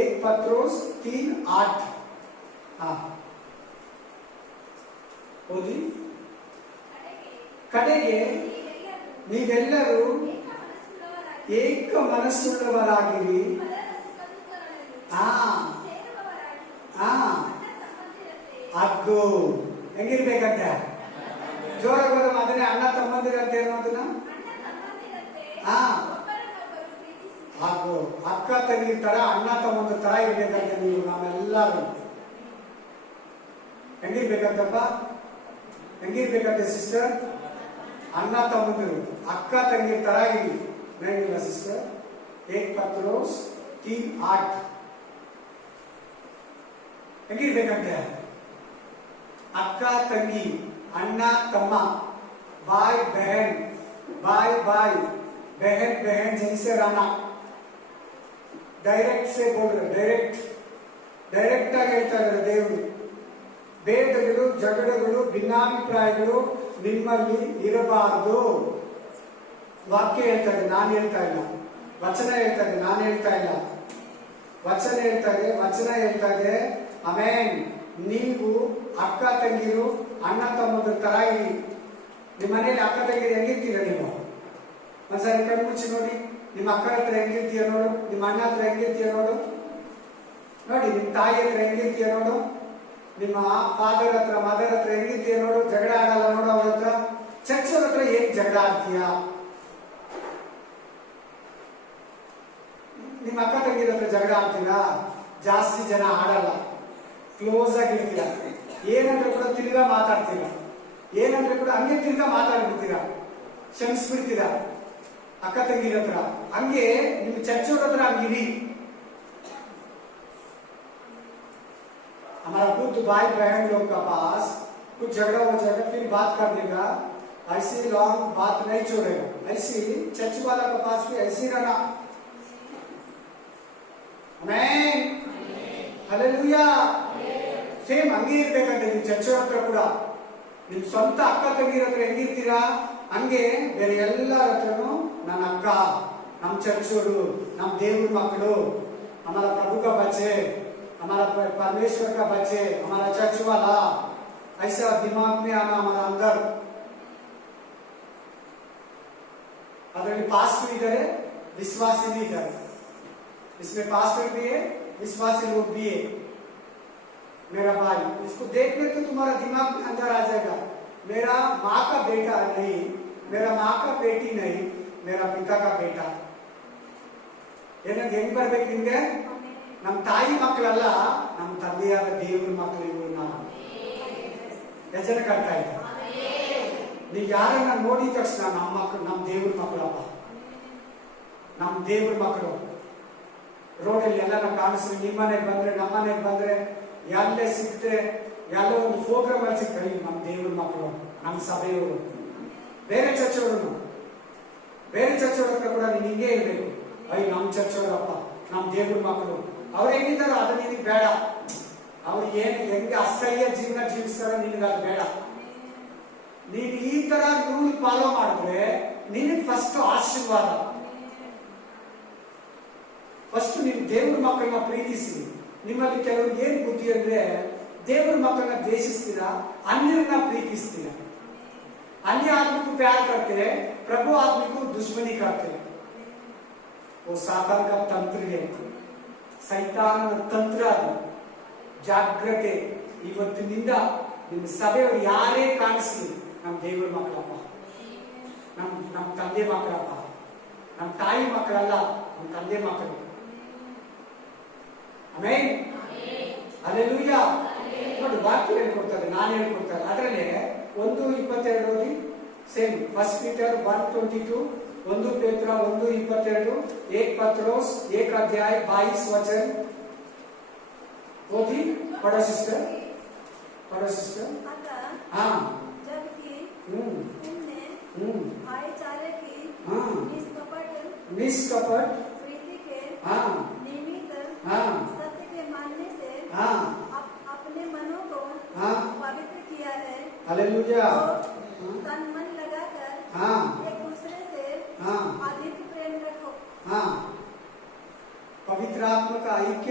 1 ಪತ್ರೋಸ್ 3:8. ಓದಿ. ಕಡೆಗೆ ನೀವೆಲ್ಲರೂ ಏಕ ಮನಸ್ಸುಳ್ಳವರಾಗಿರಿ. ಅದು ಹೆಂಗಿರ್ಬೇಕಂತ ಜೋರಾಗಿ ಅದನ್ನೇ ಅಣ್ಣ ತಮ್ಮಂದಿರಂತ ಅನ್ನೋದನ್ನ ಹಾಗೂ ಅಕ್ಕ ತಂಗಿ ತರ ಅಣ್ಣ ತಮ್ಮಂದ್ರ ತರ ಇರ್ಬೇಕಂತ. ನೀವು ನಾವೆಲ್ಲರೂ ಹೆಂಗಿರ್ಬೇಕಂತಪ್ಪ? ಹೆಂಗಿರ್ಬೇಕಂತೆ ಸಿಸ್ಟರ್? ಅಣ್ಣ ತಮ್ಮಂದಿರು, ಅಕ್ಕ ತಂಗಿ ತರ ಇರಿ. ನೆನಪಿಲ್ಲ ಸಿಸ್ಟರ್? 1 ಪತ್ರೋಸ್ 3:8 ಹೆಂಗಿರ್ಬೇಕಂತೆ? ಅಕ್ಕ ತಂಗಿ, ಅಣ್ಣ ತಮ್ಮ, ಬಾಯ್ ಬಹನ್, ಬಾಯ್ ಬಾಯ್, बहन बहन जैसे रहना. ಡೈರೆಕ್ಟ್ ಸೇ ಬೋಲ್ ಡೈರೆಕ್ಟ್ ಆಗಿ ಹೇಳ್ತಾ ಇದ್ದಾರೆ ದೇವರು. ಭೇದಗಳು, ಜಗಳಗಳು, ಭಿನ್ನಾಭಿಪ್ರಾಯಗಳು ನಿಮ್ಮಲ್ಲಿ ಇರಬಾರದು. ವಾಕ್ಯ ಹೇಳ್ತಾ ಇದೆ, ನಾನು ಹೇಳ್ತಾ ಇಲ್ಲ. ವಚನ ಹೇಳ್ತಾ ಇದೆ, ನಾನು ಹೇಳ್ತಾ ಇಲ್ಲ. ವಚನ ಹೇಳ್ತಾ ಇದೆ, ವಚನ ಹೇಳ್ತಾ ಇದೆ. ಆಮೇನ್. ನೀವು ಅಕ್ಕ ತಂಗಿರು, ಅಣ್ಣ ತಮ್ಮದ್ರ ತರ ಇರಿ. ನಿಮ್ಮ ಮನೇಲಿ ಅಕ್ಕ ತಂಗಿರು ಹೆಂಗಿರ್ತೀರ ನೀವು? ಒಂದ್ಸರಿ ಕಣ್ಣು ಮುಚ್ಚಿ ನೋಡಿ. ನಿಮ್ಮ ಅಕ್ಕ ಹತ್ರ ಹೆಂಗಿರ್ತೀಯ ನೋಡು, ನಿಮ್ಮ ಅಣ್ಣ ಹತ್ರ ಹೆಂಗಿರ್ತೀಯ ನೋಡು, ನೋಡಿ ನಿಮ್ಮ ತಾಯಿ ಹತ್ರ ಹೆಂಗಿರ್ತೀಯ ನೋಡು, ನಿಮ್ಮ ಫಾದರ್ ಹತ್ರ ಮದರ್ ಹತ್ರ ಹೆಂಗಿರ್ತೀಯ ನೋಡು. ಜಗಳ ಆಡಲ್ಲ ನೋಡು ಅವ್ರ ಹತ್ರ. ಚರ್ಚವ್ರ ಹತ್ರ ಏನ್ ಜಗಳ ಆಡ್ತೀಯ? ನಿಮ್ಮ ಅಕ್ಕ ತಂಗಿರ ಹತ್ರ ಜಗಳ ಆಡ್ತೀರಾ? ಜಾಸ್ತಿ ಜನ ಆಡಲ್ಲ, ಕ್ಲೋಸ್ ಆಗಿರ್ತೀರ. ಏನಂದ್ರೆ ಕೂಡ ತಿರ್ಗಾ ಮಾತಾಡ್ತೀರ, ಏನಂದ್ರೆ ಕೂಡ ಹಂಗೆ ತಿರ್ಗಾ ಮಾತಾಡ್ಬಿಡ್ತೀರಾ, ಕ್ಷಮಿಸ್ಬಿಡ್ತೀರಾ ಅಕ್ಕ ತಂಗಿರ ಹತ್ರ. ಹಂಗೆ ನಿಮ್ಮ ಚರ್ಚವ್ರ ಹತ್ರ ಹಂಗಿರಿ. हमारा खुद भाई बहन लोग का पास कुछ झगड़ा हो जाएगा, फिर बात कर देगा, ऐसी लॉन्ग बात नहीं छोड़ेगा. ऐसी चर्च वाला के पास भी ऐसी रहना. आमेन, हालेलुया. ಸೇಮ್ ಹಂಗೆ ಇರ್ಬೇಕಂತೆ ನಿಮ್ಮ ಚರ್ಚವ್ರ ಹತ್ರ ಕೂಡ. ನಿಮ್ ಸ್ವಂತ ಅಕ್ಕ ತಂಗಿರ ಹತ್ರ ಹೆಂಗಿರ್ತೀರಾ ಹಂಗೆ ಬೇರೆ ಎಲ್ಲರ ಹತ್ರನು ನನ್ನ ಅಕ್ಕ, ನಮ್ಮ ಚರ್ಚೋರು, ನಮ್ಮ ದೇವ್ರ ಮಕ್ಕಳು, हमारा प्रभु का बच्चे, हमारा परमेश्वर का बच्चे, हमारा चर्च वाला, ऐसा दिमाग में आना हमारा अंदर. ಅದರಲ್ಲಿ ಪಾಸ್ಟರ್ ಇದ್ದಾರೆ, ವಿಶ್ವಾಸಿ भी इधर, इसमें पास्टर भी है, विश्वासी लोग भी है. मेरा भाई, इसको देखने तो तुम्हारा दिमाग में अंदर आ जाएगा. मेरा माँ का बेटा नहीं, मेरा माँ का बेटी नहीं, मेरा पिता का बेटा. ಏನಂತ ಹೆಂಗ್ ಬರ್ಬೇಕು ನಿಮ್ಗೆ? ನಮ್ಮ ತಾಯಿ ಮಕ್ಕಳಲ್ಲ, ನಮ್ಮ ತಂದೆಯಾದ ದೇವ್ರ ಮಕ್ಕಳು ಇವರು. ನಾವು ಯಜನ ಕಟ್ತಾ ಇದ್ದ. ನೀವು ಯಾರನ್ನ ನೋಡಿದ ತಕ್ಷಣ ನಮ್ಮ ಮಕ್ಕಳು, ನಮ್ಮ ದೇವ್ರ ಮಕ್ಕಳಪ್ಪ, ನಮ್ಮ ದೇವ್ರ ಮಕ್ಕಳು. ರೋಡಲ್ಲಿ ಎಲ್ಲ ಕಾಣಿಸ್ರಿ, ನಿಮ್ಮ ಮನೆಗೆ ಬಂದ್ರೆ, ನಮ್ಮ ಮನೆಗೆ ಬಂದ್ರೆ, ಎಲ್ಲೇ ಸಿಕ್ತೆ, ಎಲ್ಲೋ ಒಂದು ಪ್ರೋಗ್ರಾಮ್ ಅಲ್ಲಿ ಸಿಗ್ತಾರೆ, ನಮ್ಮ ದೇವ್ರ ಮಕ್ಕಳು, ನಮ್ಮ ಸಭೆಯವರು. ಬೇರೆ ಚರ್ಚವರು, ಬೇರೆ ಚರ್ಚವ್ರ ಹತ್ರ ಕೂಡ ನೀನು ಹಿಂಗೆ ಇರ್ಬೇಕು. ಅಯ್ಯ ನಮ್ಮ ಚರ್ಚವ್ರಪ್ಪ, ನಮ್ಮ ದೇವ್ರ ಮಕ್ಕಳು, ಅವ್ರು ಹೆಂಗಿದಾರ ಅದು ನಿನಗೆ ಬೇಡ. ಅವ್ರು ಏನ್ ಹೆಂಗೆ ಅಸಹ್ಯ ಜೀವನ ಜೀವಿಸ್ತಾರ, ನಿನಗೆ ಅದು ಬೇಡ. ನೀನು ಈ ತರ ರೂಲ್ ಫಾಲೋ ಮಾಡಿದ್ರೆ ನಿನಗೆ ಫಸ್ಟ್ ಆಶೀರ್ವಾದ. ಫಸ್ಟ್ ನೀವು ದೇವ್ರ ಮಕ್ಕಳನ್ನ ಪ್ರೀತಿಸಿ. ನಿಮ್ಮಲ್ಲಿ ಕೆಲವ್ರಿಗೆ ಏನ್ ಬುದ್ಧಿ ಅಂದ್ರೆ ದೇವ್ರ ಮಕ್ಕಳನ್ನ ದ್ವೇಷಿಸ್ತೀರಾ, ಅನ್ಯರನ್ನ ಪ್ರೀತಿಸ್ತೀರಾ. अन्य आदमी को प्यार करते हैं, प्रभु आदमी को दुश्मनी करते हैं. वो सातान का तंत्र है, ಸೈತಾನನ ತಂತ್ರ ಅದು. ಜಾಗ್ರತೆ. ಇವತ್ತಿನಿಂದ ನಿಮ್ಮ ಸಭೆಯವರು ಯಾರೇ ಕಾಣಿಸ್ಲಿ, ನಮ್ಮ ದೇವರ ಮಕ್ಕಳಪ್ಪ, ನಮ್ಮ ತಂದೆ ಮಕ್ಕಳಪ್ಪ, ನಮ್ಮ ತಾಯಿ ಮಕ್ಕಳಲ್ಲ, ನಮ್ಮ ತಂದೆ ಮಕ್ಕಳು. Amen, hallelujah. ನೋಡಿ, ವಾಕ್ಯ ಹೇಳ್ಕೊಡ್ತಾರೆ, ನಾನು ಹೇಳ್ಕೊಡ್ತಾರೆ. ಅದರಲ್ಲಿ 1:22 ಓದಿ. ಸೇಮ್ ಫಸ್ಟ್ ಪೀಟರ್ 1:22, 1 ಪೇತ್ರ 1:22, 1 पत्रोस 1 अध्याय 22 वचन ओदी. पढ़ो सिस्टर, पढ़ो सिस्टर. हाँ, जबकि तुमने भाईचारे की निष्कपट प्रीति के निमित्त सत्य के मानने से अपने मनों को पवित्र किया है. हालेलुया. तन मन लगाकर एक दूसरे से अधिक प्रेम रखो. पवित्र आत्मा का ऐक्य,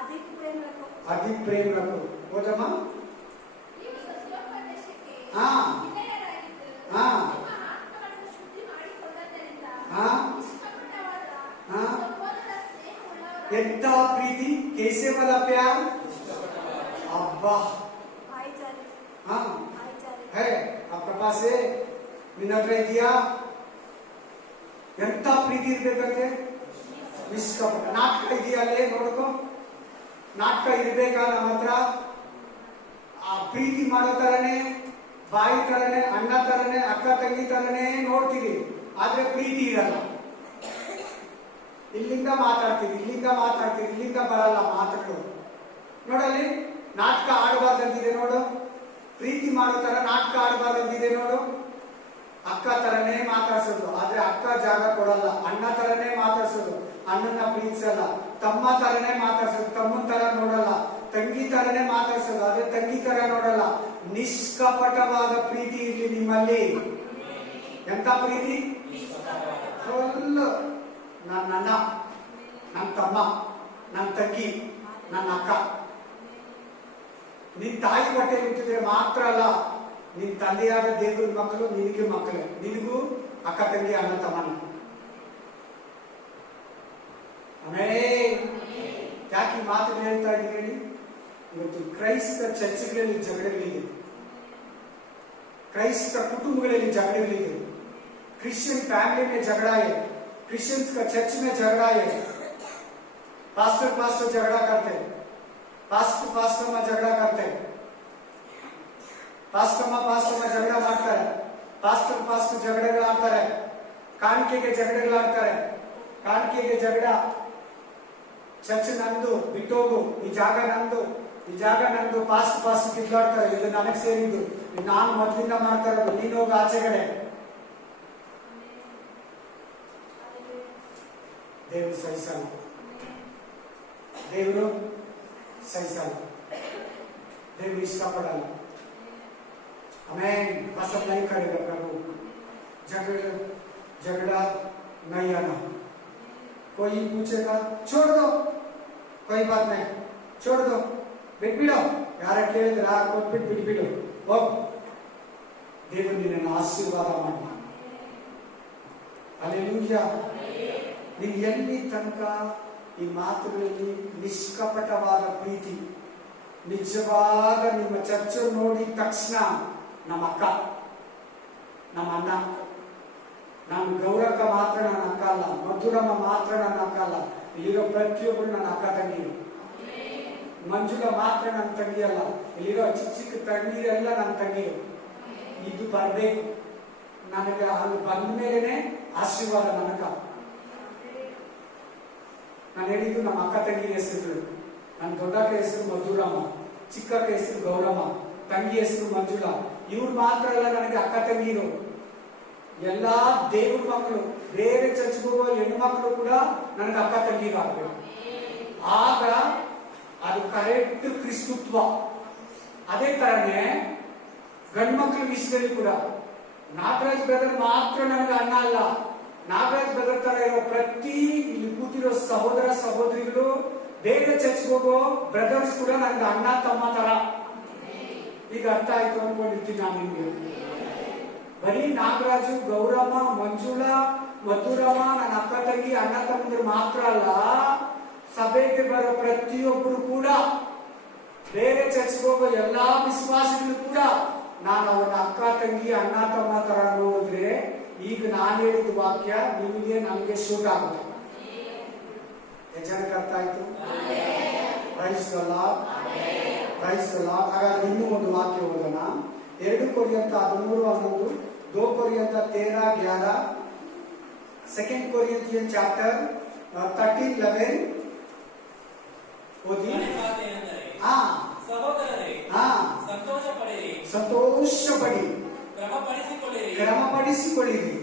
अधिक प्रेम रखो. अधिक प्रेम रखो. बोलमा. ನೀವು ಸತ್ಯೋಪದೇಶಕ್ಕೆ ಹಾ. ವಿಧೇಯರಾಗಿದ್ದು ಹಾ. ನಿಮ್ಮ ಆತ್ಮಗಳನ್ನು ಶುದ್ಧಿ ಮಾಡಿಕೊಳ್ಳುವುದರಿಂದ ಹಾ. ನಿಷ್ಕಪಟವಾದ ಹಾ. ಸಹೋದರ ಸ್ನೇಹವುಳ್ಳವರಾಗಿ ಎಂತ ಪ್ರೀತಿ, कैसे वाला प्यार, अब्बा. भाईचारे हाँ भाईचारे है आपका पास है. ವಿನತ್ರ ಇದೆಯಾ? ಎಂತ ಪ್ರೀತಿ ಇರ್ಬೇಕಂತೆ, ನಿಷ್ಕಪಟ. ನಾಟಕ ಇದೆಯಾ ಅಲ್ಲೇ ನೋಡ್ಕೊ. ನಾಟಕ ಇರ್ಬೇಕಾ ನಮ್ಮ ಹತ್ರ? ಆ ಪ್ರೀತಿ ಮಾಡೋ ತರನೇ, ಬಾಯಿ ತರನೇ, ಅಣ್ಣ ತರನೇ, ಅಕ್ಕ ತಂಗಿ ತರನೇ ನೋಡ್ತೀವಿ, ಆದ್ರೆ ಪ್ರೀತಿ ಇರಲ್ಲ. ಇಲ್ಲಿಂದ ಮಾತಾಡ್ತೀವಿ, ಇಲ್ಲಿಂದ ಬರಲ್ಲ ಮಾತುಗಳು. ನೋಡಲ್ಲಿ ನಾಟಕ ಆಡಬಾರ್ದಂತಿದೆ ನೋಡು. ಪ್ರೀತಿ ಮಾಡೋ ತರ ನಾಟಕ ಆಡಬಾರ್ದಂತಿದೆ ನೋಡು. ಅಕ್ಕ ತರನೇ ಮಾತಾಡ್ಸೋದು, ಆದ್ರೆ ಅಕ್ಕ ಜಾಗ ಕೊಡಲ್ಲ. ಅಣ್ಣ ತರನೇ ಮಾತಾಡ್ಸೋದು, ಅಣ್ಣನ ಪ್ರೀತಿಸಲ್ಲ. ತಮ್ಮ ತರನೇ ಮಾತಾಡ್ಸೋದು, ತಮ್ಮನ ತರ ನೋಡಲ್ಲ. ತಂಗಿ ತರನೇ ಮಾತಾಡ್ಸೋದು, ಆದ್ರೆ ತಂಗಿ ತರ ನೋಡಲ್ಲ. ನಿಷ್ಕಪಟವಾದ ಪ್ರೀತಿ ಇರ್ಲಿ ನಿಮ್ಮಲ್ಲಿ. ಎಂತ ಪ್ರೀತಿ? ಫುಲ್ ನನ್ನ ಅಣ್ಣ, ನನ್ನ ತಮ್ಮ, ನನ್ನ ತಂಗಿ, ನನ್ನ ಅಕ್ಕ. ನಿನ್ ತಾಯಿ ಹೊಟ್ಟೆ ಹುಟ್ಟಿದ್ರೆ ಮಾತ್ರ ಅಲ್ಲ, ನಿನ್ ತಂದೆಯಾದ ದೇವ್ರ ಮಕ್ಕಳು ನಿನಗೆ ಮಕ್ಕಳೇ. ನಿನಗೂ ಅಕ್ಕ ತಂಗಿ ಅಣ್ಣ ತಮ್ಮನ. ಆಮೇಲೆ ಯಾಕೆ ಮಾತು ಹೇಳ್ತಾ ಇದ್ದೀನಿ ಹೇಳಿ? ಇವತ್ತು ಕ್ರೈಸ್ತ ಚರ್ಚ್ಗಳಲ್ಲಿ ಜಗಳಗಳಿದೆ, ಕ್ರೈಸ್ತ कुटुंबಗಳಲ್ಲಿ झगड़े, क्रिश्चियन फैमिली में झगड़ा है, क्रिश्चियंस का चर्च में झगड़ा है. पास्टर झगड़ा करते हैं, पास्टर में झगड़ा करते हैं, पास्टर में झगड़ा ಮಾಡ್ತಾರೆ, ಪಾಸ್ಟರ್ ಜಗಳಗಳಾಡ್ತಾರೆ, ಕಾಣಿಕೆಗೆ ಜಗಳಗಳಾಡ್ತಾರೆ. ಕಾಣಿಕೆಗೆ ಜಗಳ, ಚರ್ಚ್ ನಂದು ಬಿಟ್ಟೋಗು, ಈ ಜಾಗ ನಂದು, ಪಾಸ್ಟ್ ಕಿತ್ತಾಡ್ತಾರೆ. ಇದು ನನಗೆ ಸೇರಿದ್ದು, ನಾನು ಮೊದಲಿಂದ ಮಾಡ್ತಾ ಇರೋದು, ನೀನು ಹೋಗಿ ಆಚೆಗಡೆ. ದೇವರು ಸಹಿಸಲ್ಲ, ದೇವರು ಇಷ್ಟಪಡಲ್ಲ. आमेन. पसंद नहीं करेगा प्रभु. झगड़ा नहीं आना. कोई पूछेगा छोड़ दो, कोई बात नहीं, छोड़ दो, ಬಿಟ್ಬಿಡು. ಯಾರ ಕೇಳಿದ್ರ ಬಿಟ್ಬಿಡು. ಹೋಗ್, ದೇವರು ನಿನ್ನನ್ನು ಆಶೀರ್ವಾದ ಮಾಡಿ. ಹಲ್ಲೆಲೂಯಾ. ನೀವು ಎಲ್ಲಿ ತನಕ ಈ ಮಾತುಗಳಲ್ಲಿ ನಿಷ್ಕಪಟವಾದ ಪ್ರೀತಿ, ನಿಜವಾದ ನಿಮ್ಮ ಚರ್ಚ್ ನೋಡಿದ ತಕ್ಷಣ ನಮ್ಮ ಅಕ್ಕ, ನಮ್ಮ ಅಣ್ಣ, ನಾನು ಗೌರಕ್ಕ ಮಾತ್ರ ನನ್ನ ಅಕ್ಕ ಅಲ್ಲ, ಮಧುರಮ್ಮ ಮಾತ್ರ ನನ್ನ ಅಕ್ಕ ಅಲ್ಲ, ಇಲ್ಲಿರೋ ಪ್ರತಿಯೊಬ್ಬರು ನನ್ನ ಅಕ್ಕ ತಂಗಿರು. ಮಂಜುಳ ಮಾತ್ರ ನನ್ನ ತಂಗಿ ಅಲ್ಲ, ಇಲ್ಲಿರೋ ಚಿಕ್ಕ ತಂಗಿರೆಲ್ಲ ನನ್ನ ತಂಗಿರು. ಇದು ಬರಬೇಕು ನನಗೆ. ಅಲ್ಲಿ ಬಂದ ಮೇಲೆನೆ ಆಶೀರ್ವಾದ ನನಗ. ನಾನು ಹೇಳಿದ್ದು ನಮ್ಮ ಅಕ್ಕ ತಂಗಿ ಹೆಸರುಗಳು. ನನ್ನ ದೊಡ್ಡಕ್ಕ ಹೆಸರು ಮಧುರಮ್ಮ, ಚಿಕ್ಕಕ್ಕ ಹೆಸರು ಗೌರಮ್ಮ, ತಂಗಿ ಹೆಸರು ಮಂಜುಳಾ. ಇವ್ರು ಮಾತ್ರ ಅಲ್ಲ ನನಗೆ ಅಕ್ಕ ತಂಗಿರು. ಎಲ್ಲಾ ದೇವ್ರ ಮಕ್ಕಳು, ಬೇರೆ ಚರ್ಚ್ಗೆ ಹೋಗೋ ಹೆಣ್ಣು ಮಕ್ಕಳು ಕೂಡ ನನಗೆ ಅಕ್ಕ ತಂಗಿರು ಆಗ್ಬೇಕು. ಆಗ ಅದು ಕರೆಕ್ಟ್ ಕ್ರಿಸ್ತುತ್ವ. ಅದೇ ತರನೇ ಗಂಡ್ಮಕ್ಳ ವಿಷಯದಲ್ಲಿ ಕೂಡ ನಾಗರಾಜ್ ಬ್ರದರ್ ಮಾತ್ರ ನನಗೆ ಅಣ್ಣ ಅಲ್ಲ, ನಾಗರಾಜ್ ಬ್ರದರ್ ತರ ಇರೋ ಪ್ರತಿ ಇಲ್ಲಿ ಕೂತಿರೋ ಸಹೋದರ ಸಹೋದರಿಗಳು ಬೇರೆ ಚರ್ಚ್ಗೆ ಹೋಗೋ ಬ್ರದರ್ಸ್ ಕೂಡ ನನಗೆ ಅಣ್ಣ ತಮ್ಮ ತರ. ಈಗ ಅರ್ಥ ಆಯ್ತು ಅನ್ಕೊಂಡಿರ್ತೀನಿ ನಾನು ನಿಮ್ಗೆ. ಬರೀ ನಾಗರಾಜು, ಗೌರಮ್ಮ, ಮಂಜುಳಾ, ಮಧುರಮ್ಮ, ನನ್ನ ಅಕ್ಕ ತಂಗಿ ಅಣ್ಣ ತಮ್ಮಂದ್ರು ಮಾತ್ರ ಅಲ್ಲ, ಸಭೆಗೆ ಬರೋ ಪ್ರತಿಯೊಬ್ಬರು ಕೂಡ, ಬೇರೆ ಚರ್ಚ್ಗೆ ಹೋಗೋ ಎಲ್ಲಾ ವಿಶ್ವಾಸಿಗಳು ಕೂಡ ನಾನು ಅವನ ಅಕ್ಕ ತಂಗಿ ಅಣ್ಣ ತಮ್ಮ ತರ ನೋಡಿದ್ರೆ ಈಗ ನಾನು ಹೇಳಿದ ವಾಕ್ಯ ನಿಮಗೆ ನನಗೆ ಶೂಟ್ ಆಗುತ್ತೆ. ಜನಕ್ಕೆ ಅರ್ಥ ಆಯ್ತು? Price the Lord, praise the lord. ಹಾಗಾದ್ರೆ ಇನ್ನೂ ಒಂದು ವಾಕ್ಯ ಓದೋಣ. 2 ಕೊರಿಂಥ 13:11, 2 ಕೊರಿಂಥ 13:11, 2 ಕೊರಿಂಥಿಯನ್ ಚಾಪ್ಟರ್ 13:11 ಓದಿ. ಸಹೋದರರೇ, ಸಂತೋಷಪಡಿರಿ, ಸಂತೋಷಪಡಿ, ಕ್ರಮಪಡಿಸಿಕೊಳ್ಳಿರಿ,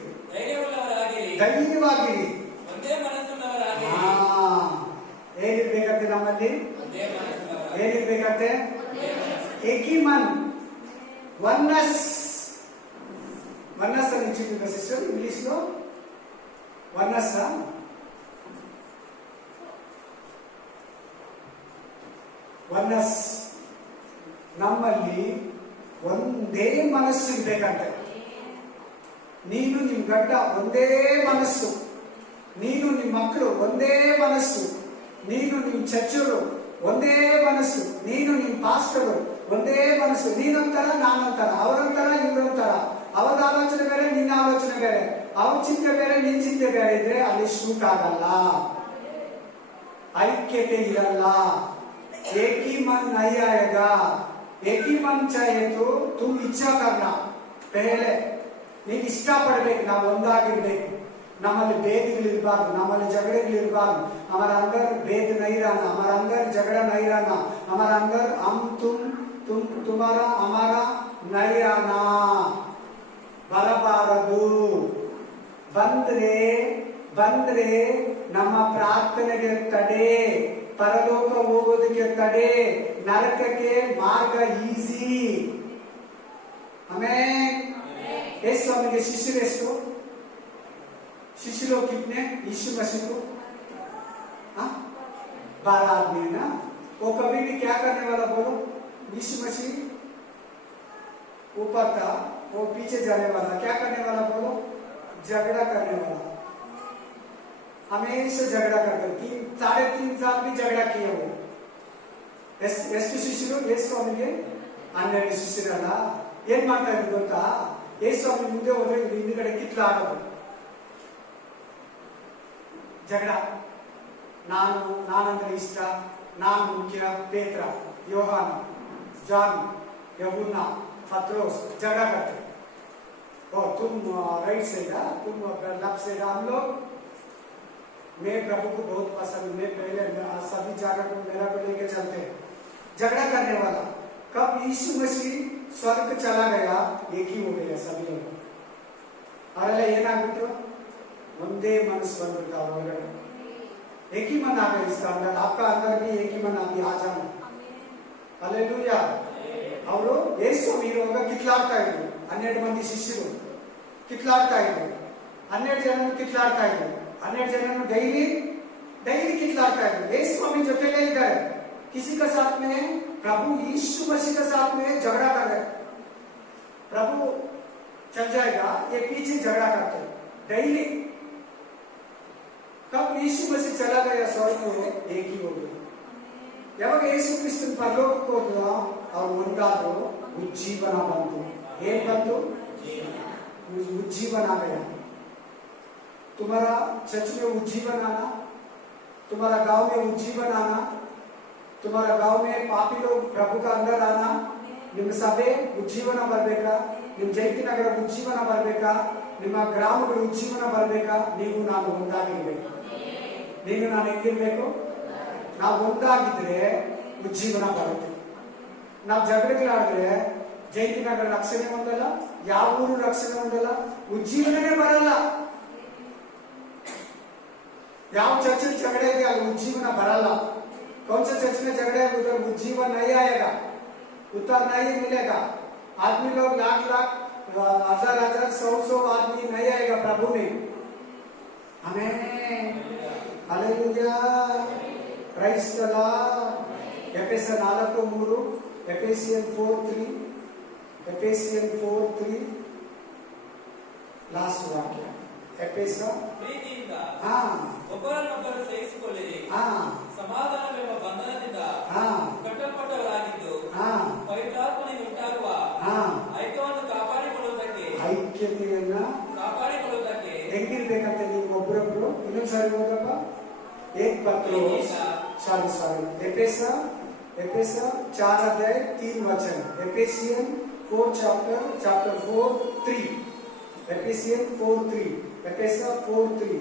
ಧೈರ್ಯವಾಗಿರಿ, ಒಂದೇ ಮನಸ್ಸುಳ್ಳವರಾಗಿರಿ. ಏನಿರ್ಬೇಕಂತೆ ನಮ್ಮಲ್ಲಿ? ಏನಿರ್ಬೇಕಂತೆ? ಏಕಿಮನ್, ಒನ್ನಸ್. ಒನ್ನಸ್ అని ఇచ్చింది సిస్టర్ ఇంగ్లీష్ లో. ಒನ್ನಸ್ ಒನ್ನಸ್. ನಮ್ಮಲ್ಲಿ ಒಂದೇ ಮನಸ್ಸು ಇರ್ಬೇಕಂತೆ. ನೀನು ನಿಮ್ ಗಂಡ ಒಂದೇ ಮನಸ್ಸು, ನೀನು ನಿಮ್ ಮಕ್ಕಳು ಒಂದೇ ಮನಸ್ಸು, ನೀನು ನಿಮ್ ಚರ್ಚರು ಒಂದೇ ಮನಸ್ಸು, ನೀನು ನಿಮ್ ಪಾಸ್ಟರು ಒಂದೇ ಮನಸ್ಸು. ನೀನೊಂಥರ ನಾನೊಂಥರ, ಅವರೊಂಥರ ಇವರೊಂಥರ, ಅವರ ಆಲೋಚನೆ ಬೇರೆ ನಿನ್ನ ಆಲೋಚನೆ ಬೇರೆ, ಅವ್ರ ಚಿಂತೆ ಬೇರೆ ನಿನ್ ಚಿಂತೆ ಬೇರೆ ಇದ್ರೆ ಅಲ್ಲಿ ಶೂಟ್ ಆಗಲ್ಲ, ಐಕ್ಯತೆ ಇರಲ್ಲ. ಏಕಿ ಮನ್ ನಹೀ ಆಯೇಗಾ. एक ही मन चाहिए तो तुम इच्छा करना पहले. ನೀನು ಇಷ್ಟ ಪಡಬೇಕು, ನಾವು ಒಂದಾಗಿರ್ಬೇಕು. ನಮ್ಮಲ್ಲಿ ಭೇದಗಳಿರಬಾರ್ದು, ನಮ್ಮಲ್ಲಿ ಜಗಳಗಳಿರಬಾರ್ದು. हमारा अंदर भेद नहीं रहना, हमारा अंदर झगड़ा नहीं रहना, हमारा अंदर हम तुम तुम्हारा हमारा नहीं रहना ಬರಬಾರದು. ಬಂದ್ರೆ ನಮ್ಮ ಪ್ರಾರ್ಥನೆಗೆ ತಡೆ, ಪರಲೋಕ ಹೋಗೋದಕ್ಕೆ ತಡೆ, ನರಕಕ್ಕೆ ಮಾರ್ಗ ಈಸಿ. ಆಮೇಲೆ यीशु स्वामी शिष्य ಎಷ್ಟು? शिष्य लोग कितने? यीशु मसीह को 12 आदमी है ना. वो कभी भी क्या करने वाला बोलो? यीशु मसीह ऊपर था, वो पीछे जाने वाला. क्या करने वाला बोलो? झगड़ा करने वाला. हमेशा झगड़ा करते. 3.5 साल भी झगड़ा किए वो. ಎಷ್ಟು ಶಿಷ್ಯರು? ಯೇಸು ಸ್ವಾಮಿಗೆ 12 ಶಿಷ್ಯರಲ್ಲ. ಏನ್ ಮಾಡ್ತಾ ಇದ್ರು ಗೊತ್ತಾ? ಯೇಸು ಸ್ವಾಮಿ ಮುಂದೆ ಹೋದ್ರೆ ಹಿಂದ್ಗಡೆ ಕಿತ್ಲಾಡೋದು, ಜಗಳ. ನಾನಂದ್ರೆ ಇಷ್ಟ, ನಾನು ಮುಖ್ಯ. ಪೇತ್ರ, ಯೋಹಾನ, ಜಾನ್, ಯहुन्ना, पत्रोस झगड़ा करते. और तुम राइट साइड, तुम लेफ्ट साइड. हम लोग, मैं प्रभु को बहुत पसंद, मैं पहले सभी जगह को मेरा को लेके चलते. झगड़ा करने वाला. कब यीशु मसीह स्वर्ग चला गया, एक ही हो गया सभी लोग. ಅವರೆಲ್ಲ ಏನಾಗ್ಬಿಟ್ರು? ಒಂದೇ ಮನಸ್ಸು ಬಂದ್ಬಿಡ್ತಾ ಹೊರಗಡೆ. एक ही मन आ गया इसका अंदर. आपका अंदर भी एक ही मन अभी आ जाना. हालेलुया. ಅವರು ಯೇಸು ಸ್ವಾಮಿ ಇರುವಾಗ ಕಿತ್ಲಾಡ್ತಾ ಇದ್ರು. 12 ಮಂದಿ ಶಿಷ್ಯರು ಕಿತ್ಲಾಡ್ತಾ ಇದ್ರು. 12 ಜನರು ಕಿತ್ಲಾಡ್ತಾ ಇದ್ರು. 12 ಜನರು ಡೈಲಿ ಕಿತ್ಲಾಡ್ತಾ ಇದ್ರು. ಯೇಸು ಸ್ವಾಮಿ ಜೊತೆಲೇ ಇದ್ದಾರೆ. किसी का साथ में प्रभु यीशु मसीह के साथ में झगड़ा कर रहे. प्रभु चल जाएगा, ये पीछे झगड़ा करते डेली. कब यीशु मसीह चला गया स्वर्ग को, एक ही हो गया. ಯಾವಾಗ ಯೇಸು ಕ್ರಿಸ್ತನ ಪರಲೋಕಕ್ಕೆ ಹೋದ, ಅವ್ರು ಒಂದಾದ್ರು, ಉಜ್ಜೀವನ ಬಂತು. ಏನ್ ಬಂತು? उज्जीवन आ गया. तुम्हारा चर्च में उज्जीवन आना, तुम्हारा गांव में उज्जीवन आना, तुम्हारा गांव में पापी लोग प्रभु का अंदर आना, ನಿಮ್ಮ ಸಭೆ ಉಜ್ಜೀವನ ಬರಬೇಕಾ, ನಿಮ್ಮ ಜಯಂತಿ ನಗರ ಉಜ್ಜೀವನ ಬರಬೇಕಾ, ನಿಮ್ಮ ಗ್ರಾಮಗಳು ಉಜ್ಜೀವನ ಬರಬೇಕಾ, ನೀವು ನಾನು ಒಂದಾಗಿರ್ಬೇಕು. ನೀನು ನಾನು ಹೆಂಗಿರ್ಬೇಕು? ನಾವು ಒಂದಾಗಿದ್ರೆ ಉಜ್ಜೀವನ ಬರುತ್ತೆ. ನಾವು ಜಗಳಗಳಾಡಿದ್ರೆ ಜಯಂತಿ ನಗರ ರಕ್ಷಣೆ ಹೊಂದಲ್ಲ, ಯಾವ ಊರು ರಕ್ಷಣೆ ಹೊಂದಲ್ಲ, ಉಜ್ಜೀವನನೇ ಬರಲ್ಲ. ಯಾವ ಚರ್ಚಲ್ಲಿ झगड़े ಇದೆ ಅಲ್ಲಿ ಉಜ್ಜೀವನ ಬರಲ್ಲ. कौन से चर्च में झगड़े उधर उज्जीवन नहीं आएगा, उत्तर नहीं मिलेगा. आदमी लोग लाख 1000 100 आदमी नहीं आएगा प्रभु में. हमें Hallelujah. Praise the Lord. ಎಫೆಸರ್ 4:3, ಎಫೆಸಿಯನ್ 4:3, ಎಫೆಸಿಯನ್ 4:3 last ವಾಕ್ಯ. ಎಫೆಸ ಪ್ರೀತಿಯಿಂದ ಹಾ ಒಬ್ಬರನ್ನೊಬ್ಬರು ಸಹಿಸಿಕೊಳ್ಳಿರಿ. ಹಾ ಸಮಾಧಾನವೆಂಬ ಬಂಧನದಿಂದ ಹಾ ಕಟ್ಟಲ್ಪಟ್ಟವರಾಗಿದ್ದು ಹಾ ಪವಿತ್ರಾತ್ಮನಿಂದ ಉಂಟಾಗುವ ಹಾ ಐಕ್ಯವನ್ನು ಕಾಪಾಡಿಕೊಳ್ಳುವುದಕ್ಕೆ ಹೆಂಗಿರ್ಬೇಕಂತ ನೀವು ಒಬ್ಬರೊಬ್ರು. ಇನ್ನೊಂದ್ಸಾರಿ ಹೋದಪ್ಪ. एक पत्रोस सॉरी एफेस 4:3 वचन. एफेसियन 4 chapter 4:3. एफेसियन 4:3. एफेस 4:3.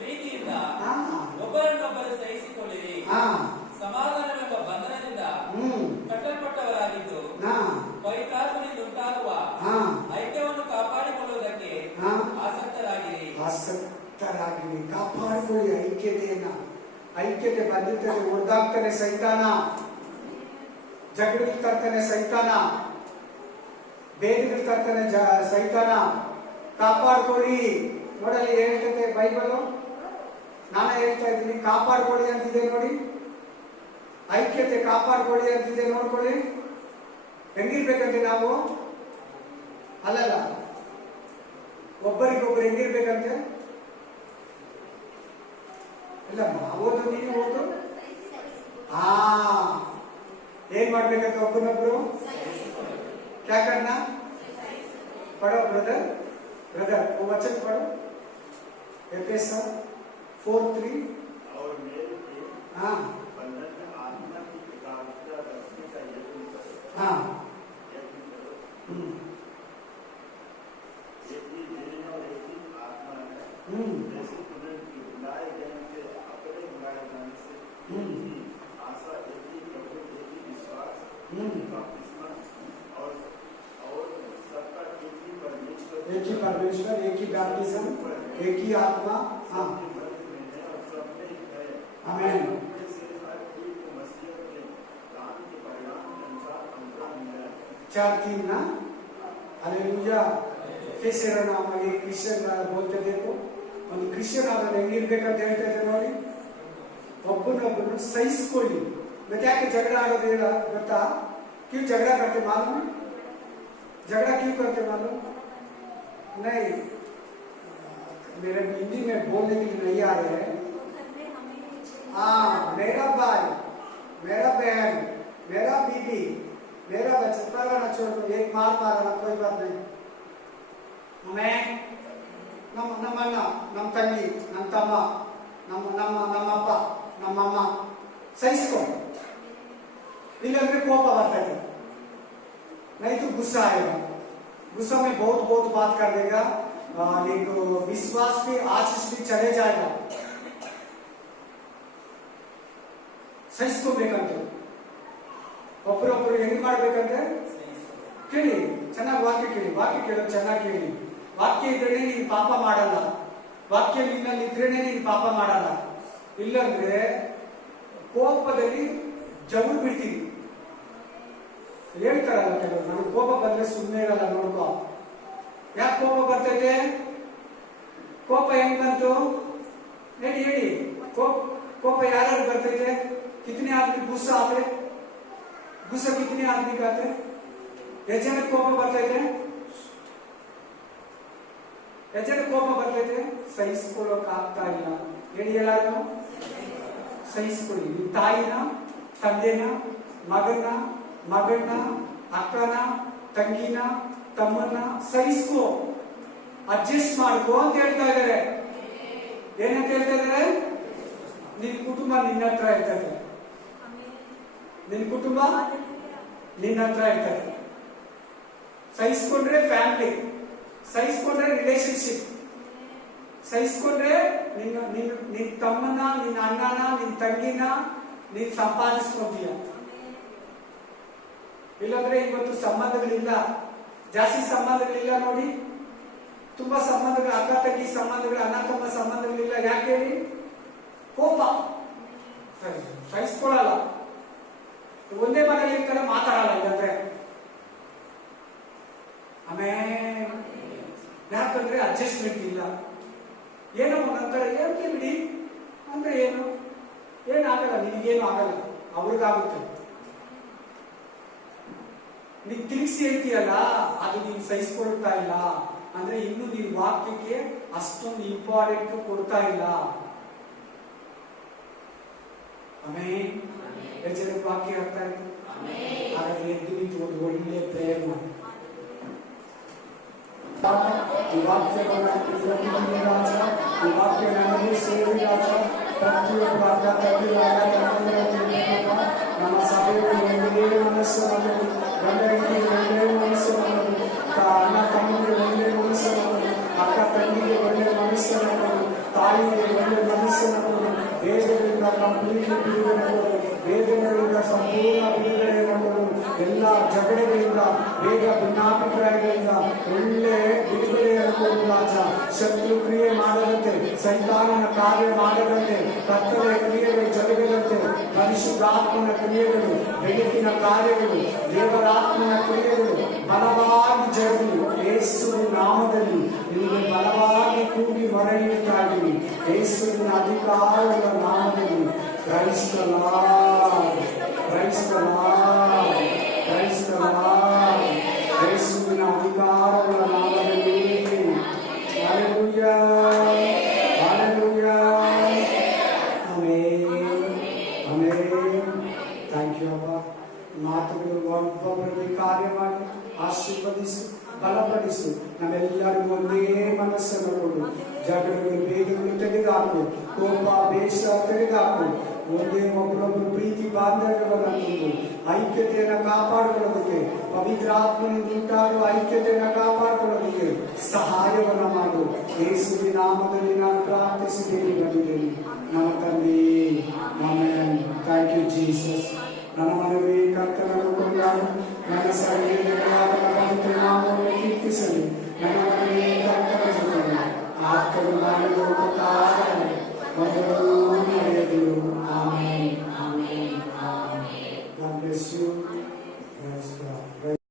ಪ್ರೀತಿಯಿಂದ ಒಬ್ಬರನ್ನೊಬ್ಬರು ಸಹಿಸಿಕೊಳ್ಳಿರಿ. ಸಮಾಧಾನವೆಂಬ ಬಂಧನದಿಂದ ಕಟ್ಟಲ್ಪಟ್ಟವರಾಗಿದ್ದು ಪವಿತ್ರಾತ್ಮನಿಂದ ಉಂಟಾಗುವ ಐಕ್ಯವನ್ನು ಕಾಪಾಡಿಕೊಳ್ಳುವುದಕ್ಕೆ ಆಸಕ್ತರಾಗಿರಿ. ಕಾಪಾಡಿಕೊಳ್ಳಿ ಐಕ್ಯತೆಯನ್ನ. ಐಕ್ಯತೆ ಬಂದಿರ್ತದೆ, ಒಡೆದಾಗ್ತಾನೆ ಸೈತಾನ, ಜಗಳಗಳು ತರ್ತಾನೆ ಸೈತಾನ, ಭೇದಗಳು ತರ್ತಾನೆ ಸೈತಾನ. ಕಾಪಾಡ್ಕೊಳ್ಳಿ. ನೋಡಲ್ಲಿ ಹೇಳ್ತದೆ ಬೈಬಲ್, ನಾನೇ ಹೇಳ್ತಾ ಇದ್ದೀನಿ. ಕಾಪಾಡ್ಕೊಳ್ಳಿ ಅಂತಿದೆ ನೋಡಿ. ಐಕ್ಯತೆ ಕಾಪಾಡ್ಕೊಳ್ಳಿ ಅಂತಿದೆ, ನೋಡ್ಕೊಳ್ಳಿ. ಹೆಂಗಿರ್ಬೇಕಂತೆ ನಾವು? ಅಲ್ಲಲ್ಲ, ಒಬ್ಬರಿಗೊಬ್ಬರು ಹೆಂಗಿರ್ಬೇಕಂತೆ? ಇಲ್ಲ, ಓದು, ನೀನು ಓದು. ಏನ್ ಮಾಡ್ಬೇಕಂತ ಒಬ್ಬನೊಬ್ರು? ಕ್ಯಾಕನ್ನ पढ़ो ब्रदर वो वचन पढ़ो. एफेसर 4:3. और मेल के बंधन में आत्मा की एकाग्रता रखने का यत्न करो. यत्न करो. एक ही देह और एक ही आत्मा है. जैसे तुम्हें बुलाए गए थे अपने बुलाए जाने से एक ही आशा, एक ही प्रभु, एक ही विश्वास, बपतिस्मा और सबका एक ही परमेश्वर, एक ही बैप्टिज्म, एक ही आत्मा. आमेन. 4:3 ना. हालेलुया. कैसे रहना हमारे क्रिश्चियन बोलते देखो. ಒಂದು ಕ್ರಿಶ್ಚಿಯನ್ ಆದ್ರೆ ಹೆಂಗಿರ್ಬೇಕಂತ ಹೇಳ್ತಾ ಇದ್ದಾರೆ ನೋಡಿ. ಒಬ್ಬನೊಬ್ಬರು ಸಹಿಸ್ಕೊಳ್ಳಿ. ಮತ್ತೆ ಯಾಕೆ ಜಗಳ ಆಗೋದು ಹೇಳ ಗೊತ್ತಾ? क्यों झगड़ा करते मालूम? झगड़ा क्यों करते मालूम? नहीं, मेरे हिंदी में बोलने के लिए नहीं आ रहे हैं. मेरा भाई, मेरा बहन, मेरा बीबी, मेरा बच्चा पढ़ाना छोड़ दो, एक मारना कोई बात नहीं. मैं ನಮ್ಮ ಅಣ್ಣ, ನಮ್ಮ ತಂಗಿ, ನಮ್ಮ ತಮ್ಮ, ನಮ್ಮಪ್ಪ, ನಮ್ಮಮ್ಮ ಸಹಿಸ್ಕೊ. ಇಲ್ಲಾಂದ್ರೆ ಕೋಪ बರ್ತದೆ. नहीं तो गुस्सा आएगा. गुस्सा में बहुत बात कर देगा. एक विश्वास भी आशीष भी चले जाएगा. ಸಹಿಸ್ಕೋಬೇಕಂತೆ. ಒಬ್ಬರೊಬ್ಬರು ಹೆಂಗ್ ಮಾಡ್ಬೇಕಂತೆ ಕೇಳಿ. ಚೆನ್ನಾಗಿ ವಾಕ್ಯ ಕೇಳಿ. ವಾಕ್ಯ ಕೇಳೋದು ಚೆನ್ನಾಗಿ ಕೇಳಿ. ವಾಕ್ಯ ಇದ್ರೇನೆ ನೀನು ಪಾಪ ಮಾಡಲ್ಲ. ವಾಕ್ಯ ನಿನ್ನಲ್ಲಿ ಇದ್ರೇನೆ ನೀನು ಪಾಪ ಮಾಡಲ್ಲ. ಇಲ್ಲಂದ್ರೆ ಕೋಪದಲ್ಲಿ ಜಗಳು ಬಿಡ್ತೀವಿ. ಹೇಳ್ತಾರಲ್ಲ ಕೆಲವರು, ನನಗೆ ಕೋಪ ಬಂದ್ರೆ ಸುಮ್ಮನೆ ಇರಲ್ಲ ನೋಡ್ಕೋ. ಯಾಕೆ ಕೋಪ ಬರ್ತೈತೆ? ಕೋಪ ಹೆಂಗ್ ಬಂತು ಹೇಳಿ. ಕೋಪ ಯಾರು बರ್ತೈತೆ? कितने आदमी गुस्सा आते? गुस्सा कितने आदमी का आते? यजन ಕೋಪ ಬರ್ತೈತೆ? ಯಜನ ಕೋಪ ಬರ್ತೈತೆ? ಸಹಿಸ್ಕೊಳ್ಳೋಕೆ ಆಗ್ತಾ ಇಲ್ಲ. ಹೇಳಿ ಎಲ್ಲಾರು ಸಹಿಸ್ಕೊಳ್ಳಿ. ನಿಮ್ಮ ತಾಯಿನ, ತಂದೆನ, ಮಗನ, ಅಕ್ಕನ, ತಂಗಿನ, ತಮ್ಮನ್ನ ಸಹಿಸ್ಕೋ, ಅಡ್ಜಸ್ಟ್ ಮಾಡ್ಕೋ ಅಂತ ಹೇಳ್ತಾ ಇದ್ದಾರೆ. ಏನಂತ ಹೇಳ್ತಾ ಇದ್ದಾರೆ? ನಿನ್ ಕುಟುಂಬ ನಿನ್ನ ಹತ್ರ ಇರ್ತದೆ. ನಿನ್ ಕುಟುಂಬ ನಿನ್ನ ಹತ್ರ ಇರ್ತದೆ. ಸಹಿಸ್ಕೊಂಡ್ರೆ ಫ್ಯಾಮಿಲಿ, ಸಹಿಸ್ಕೊಂಡ್ರೆ ರಿಲೇಶನ್ಶಿಪ್, ಸಹಿಸ್ಕೊಂಡ್ರೆ ನಿನ್ನ ತಮ್ಮನ, ನಿನ್ನ ಅಣ್ಣನ, ನಿನ್ನ ತಂಗಿನ ನೀನ್ ಸಂಪಾದಿಸ್ಕೊಂತೀಯ. ಇಲ್ಲಾಂದ್ರೆ ಇವತ್ತು ಸಂಬಂಧಗಳಿಲ್ಲ, ಜಾಸ್ತಿ ಸಂಬಂಧಗಳಿಲ್ಲ ನೋಡಿ. ತುಂಬಾ ಸಂಬಂಧಗಳು, ಅಕ್ಕ ತಂಗಿ ಸಂಬಂಧಗಳು, ಅಣ್ಣ ತಮ್ಮ ಸಂಬಂಧಗಳಿಲ್ಲ. ಯಾಕೆ ಹೇಳಿ? ಕೋಪ, ಸಹಿಸ್ಕೊಳ್ಳಲ್ಲ. ಒಂದೇ ಮನೆಯಲ್ಲಿ ಇರ್ತಾರೆ, ಮಾತಾಡಲ್ಲ. ಇಲ್ಲಂದ್ರೆ ಆಮೇಲೆ ಯಾಕಂದ್ರೆ ಅಡ್ಜಸ್ಟ್ಮೆಂಟ್ ಇಲ್ಲ. ಏನೋ ನಂತರ ಹೇಳ್ತೀವಿ ಬಿಡಿ, ಅಂದ್ರೆ ಏನು? ಏನಾಗಲ್ಲ, ನಿನಗೇನು ಆಗಲ್ಲ, ಅವ್ರಿಗಾಗುತ್ತೆ. ನೀನ್ ತಿರುಗಿಸಿ ಹೇಳ್ತೀಯಲ್ಲ, ಅದು ನೀನ್ ಸಹಿಸ್ಕೊಳ್ತಾ ಇಲ್ಲ ಅಂದ್ರೆ ಇನ್ನು ನೀನ್ ವಾಕ್ಯಕ್ಕೆ ಅಷ್ಟೊಂದು ಇಂಪಾರ್ಟೆಂಟ್ ಕೊಡ್ತಾ ಇಲ್ಲ. ಆಮೇಲೆ ವಾಕ್ಯ ಅರ್ಥ ಆಯ್ತು. ಹಾಗಾಗಿ ಎದ್ದು ನಿಂತು ಒಂದು ಒಳ್ಳೆ ಪ್ರೇಯರ್ ಮಾಡಿ. ಈ ವಾಕ್ಯವನ್ನು ರಾಜ, ಈ ವಾಕ್ಯ ನನಗೆ ಸೇರಿ ರಾಜ, ಪ್ರತಿಯೊಬ್ಬ ಅಕ್ಕ ತಂಗಿರಾಗ ನಮ್ಮ ಸಭೆಯಲ್ಲಿ ಒಳ್ಳೆಯ ಮನಸ್ಸು ನಮ್ಮದು, ಗಂಡನಿಗೆ ಒಳ್ಳೆಯ ಮನಸ್ಸು ನಮ್ಮದು, ಅಣ್ಣ ತಮ್ಮಿಗೆ ಒಳ್ಳೆಯ ಮನಸ್ಸು ನಮ್ಮದು, ಅಕ್ಕ ತಂಗಿಗೆ ಒಳ್ಳೆಯ ಮನಸ್ಸು ನಮ್ಮದು, ತಾಯಿಗೆ ಒಳ್ಳೆಯ ಮನಸ್ಸು ನಮ್ಮದು, ವೇದಗಳಿಂದ ಕಂಪ್ಲೀಟ್ ಬಿಡುಗಡೆ ನಮ್ಮದು, ವೇದನೆಗಳಿಂದ ಸಂಪೂರ್ಣ ಬಿಡುಗಡೆ ನಮ್ಮದು, ಎಲ್ಲ ಜಗಳಗಳಿಂದ, ಬೇಗ ಭಿನ್ನಾಭಿಪ್ರಾಯಗಳಿಂದ ಒಳ್ಳೆ ಬಿಡುಗಡೆಯನ್ನು ರಾಜ. ಶತ್ರು ಕ್ರಿಯೆ ಮಾಡದಂತೆ, ಸೈತಾನನ ಕಾರ್ಯ ಮಾಡದಂತೆ, ಕತ್ತಲೆಯ ಕ್ರಿಯೆಗಳು ಜರುಗದಂತೆ, ಪರಿಶುದ್ಧಾತ್ಮನ ಕ್ರಿಯೆಗಳು, ಬೆಳಕಿನ ಕಾರ್ಯಗಳು, ದೇವರಾತ್ಮನ ಕ್ರಿಯೆಗಳು ಬಲವಾಗಿ ಜರುಗಿ ಯೇಸುವಿನ ನಾಮದಲ್ಲಿ ನಿಮಗೆ ಬಲವಾಗಿ ಕೂಗಿ ಮೊರೆಯಿಡುತ್ತಾ ಇದ್ದೀವಿ. ಯೇಸುವಿನ ಅಧಿಕಾರದ ನಾಮದಲ್ಲಿ. Praise the Lord, praise the Lord, praise the Lord. ಯೇಸುವಿನ ಅಧಿಕಾರಗಳ ನಾಮದಲ್ಲಿ. Hallelujah, hallelujah. Amen, amen. Thank you ಅಪ್ಪ. ಮಾತುಗಳು ಒಬ್ಬೊಬ್ಬರಿಗೆ ಕಾರ್ಯ ಮಾಡಿ ಆಶೀರ್ವದಿಸು, ಬಲಪಡಿಸು. ನಮ್ಮೆಲ್ಲರಿಗೂ ಒಂದೇ ಮನಸ್ಸನ್ನು ಕೊಡು. ಜಗಳಗಳು, ಭೇದಗಳು ತೆಗೆದುಹಾಕು, ಕೋಪ ಬೇಷ ತೆಗೆದುಹಾಕು. ಒಂದೇ ಒಬ್ಬರೊಬ್ಬರು ಪ್ರೀತಿ ಬಾಂಧವ್ಯವನ್ನು ತಂದು ಐಕ್ಯತೆಯನ್ನು ಕಾಪಾಡಿಕೊಳ್ಳೋದಕ್ಕೆ, ಪವಿತ್ರಾತ್ಮನಿಂದ ಉಂಟಾಗುವ ಐಕ್ಯತೆಯನ್ನು ಕಾಪಾಡಿಕೊಳ್ಳೋದಕ್ಕೆ ಸಹಾಯವನ್ನು ಮಾಡು. ಯೇಸುವಿನ ನಾಮದಲ್ಲಿ ನಾನು ಪ್ರಾರ್ಥಿಸಿದ್ದೇನೆ, ಬಂದಿದ್ದೇನೆ ನಮ್ಮ ತಂದೆ. ಆಮೆನ್. Thank you Jesus. ನನ್ನ ಮನವಿ ಕರ್ತನನ್ನು ಕೊಂಡಾಡು, ನನ್ನ ಸರಿಯಾದ ಪವಿತ್ರ ನಾಮವನ್ನು ಕೀರ್ತಿಸಲಿ. ನನ್ನ ಮನವಿ ಕರ್ತನನ್ನು ಕೊಂಡ ಆತ್ಮನು ಮಾಡಿದ ಉಪಕಾರ ಮೊದಲು ನಡೆಯದಿರು. Amen, amen, amen. God bless you. Praise God.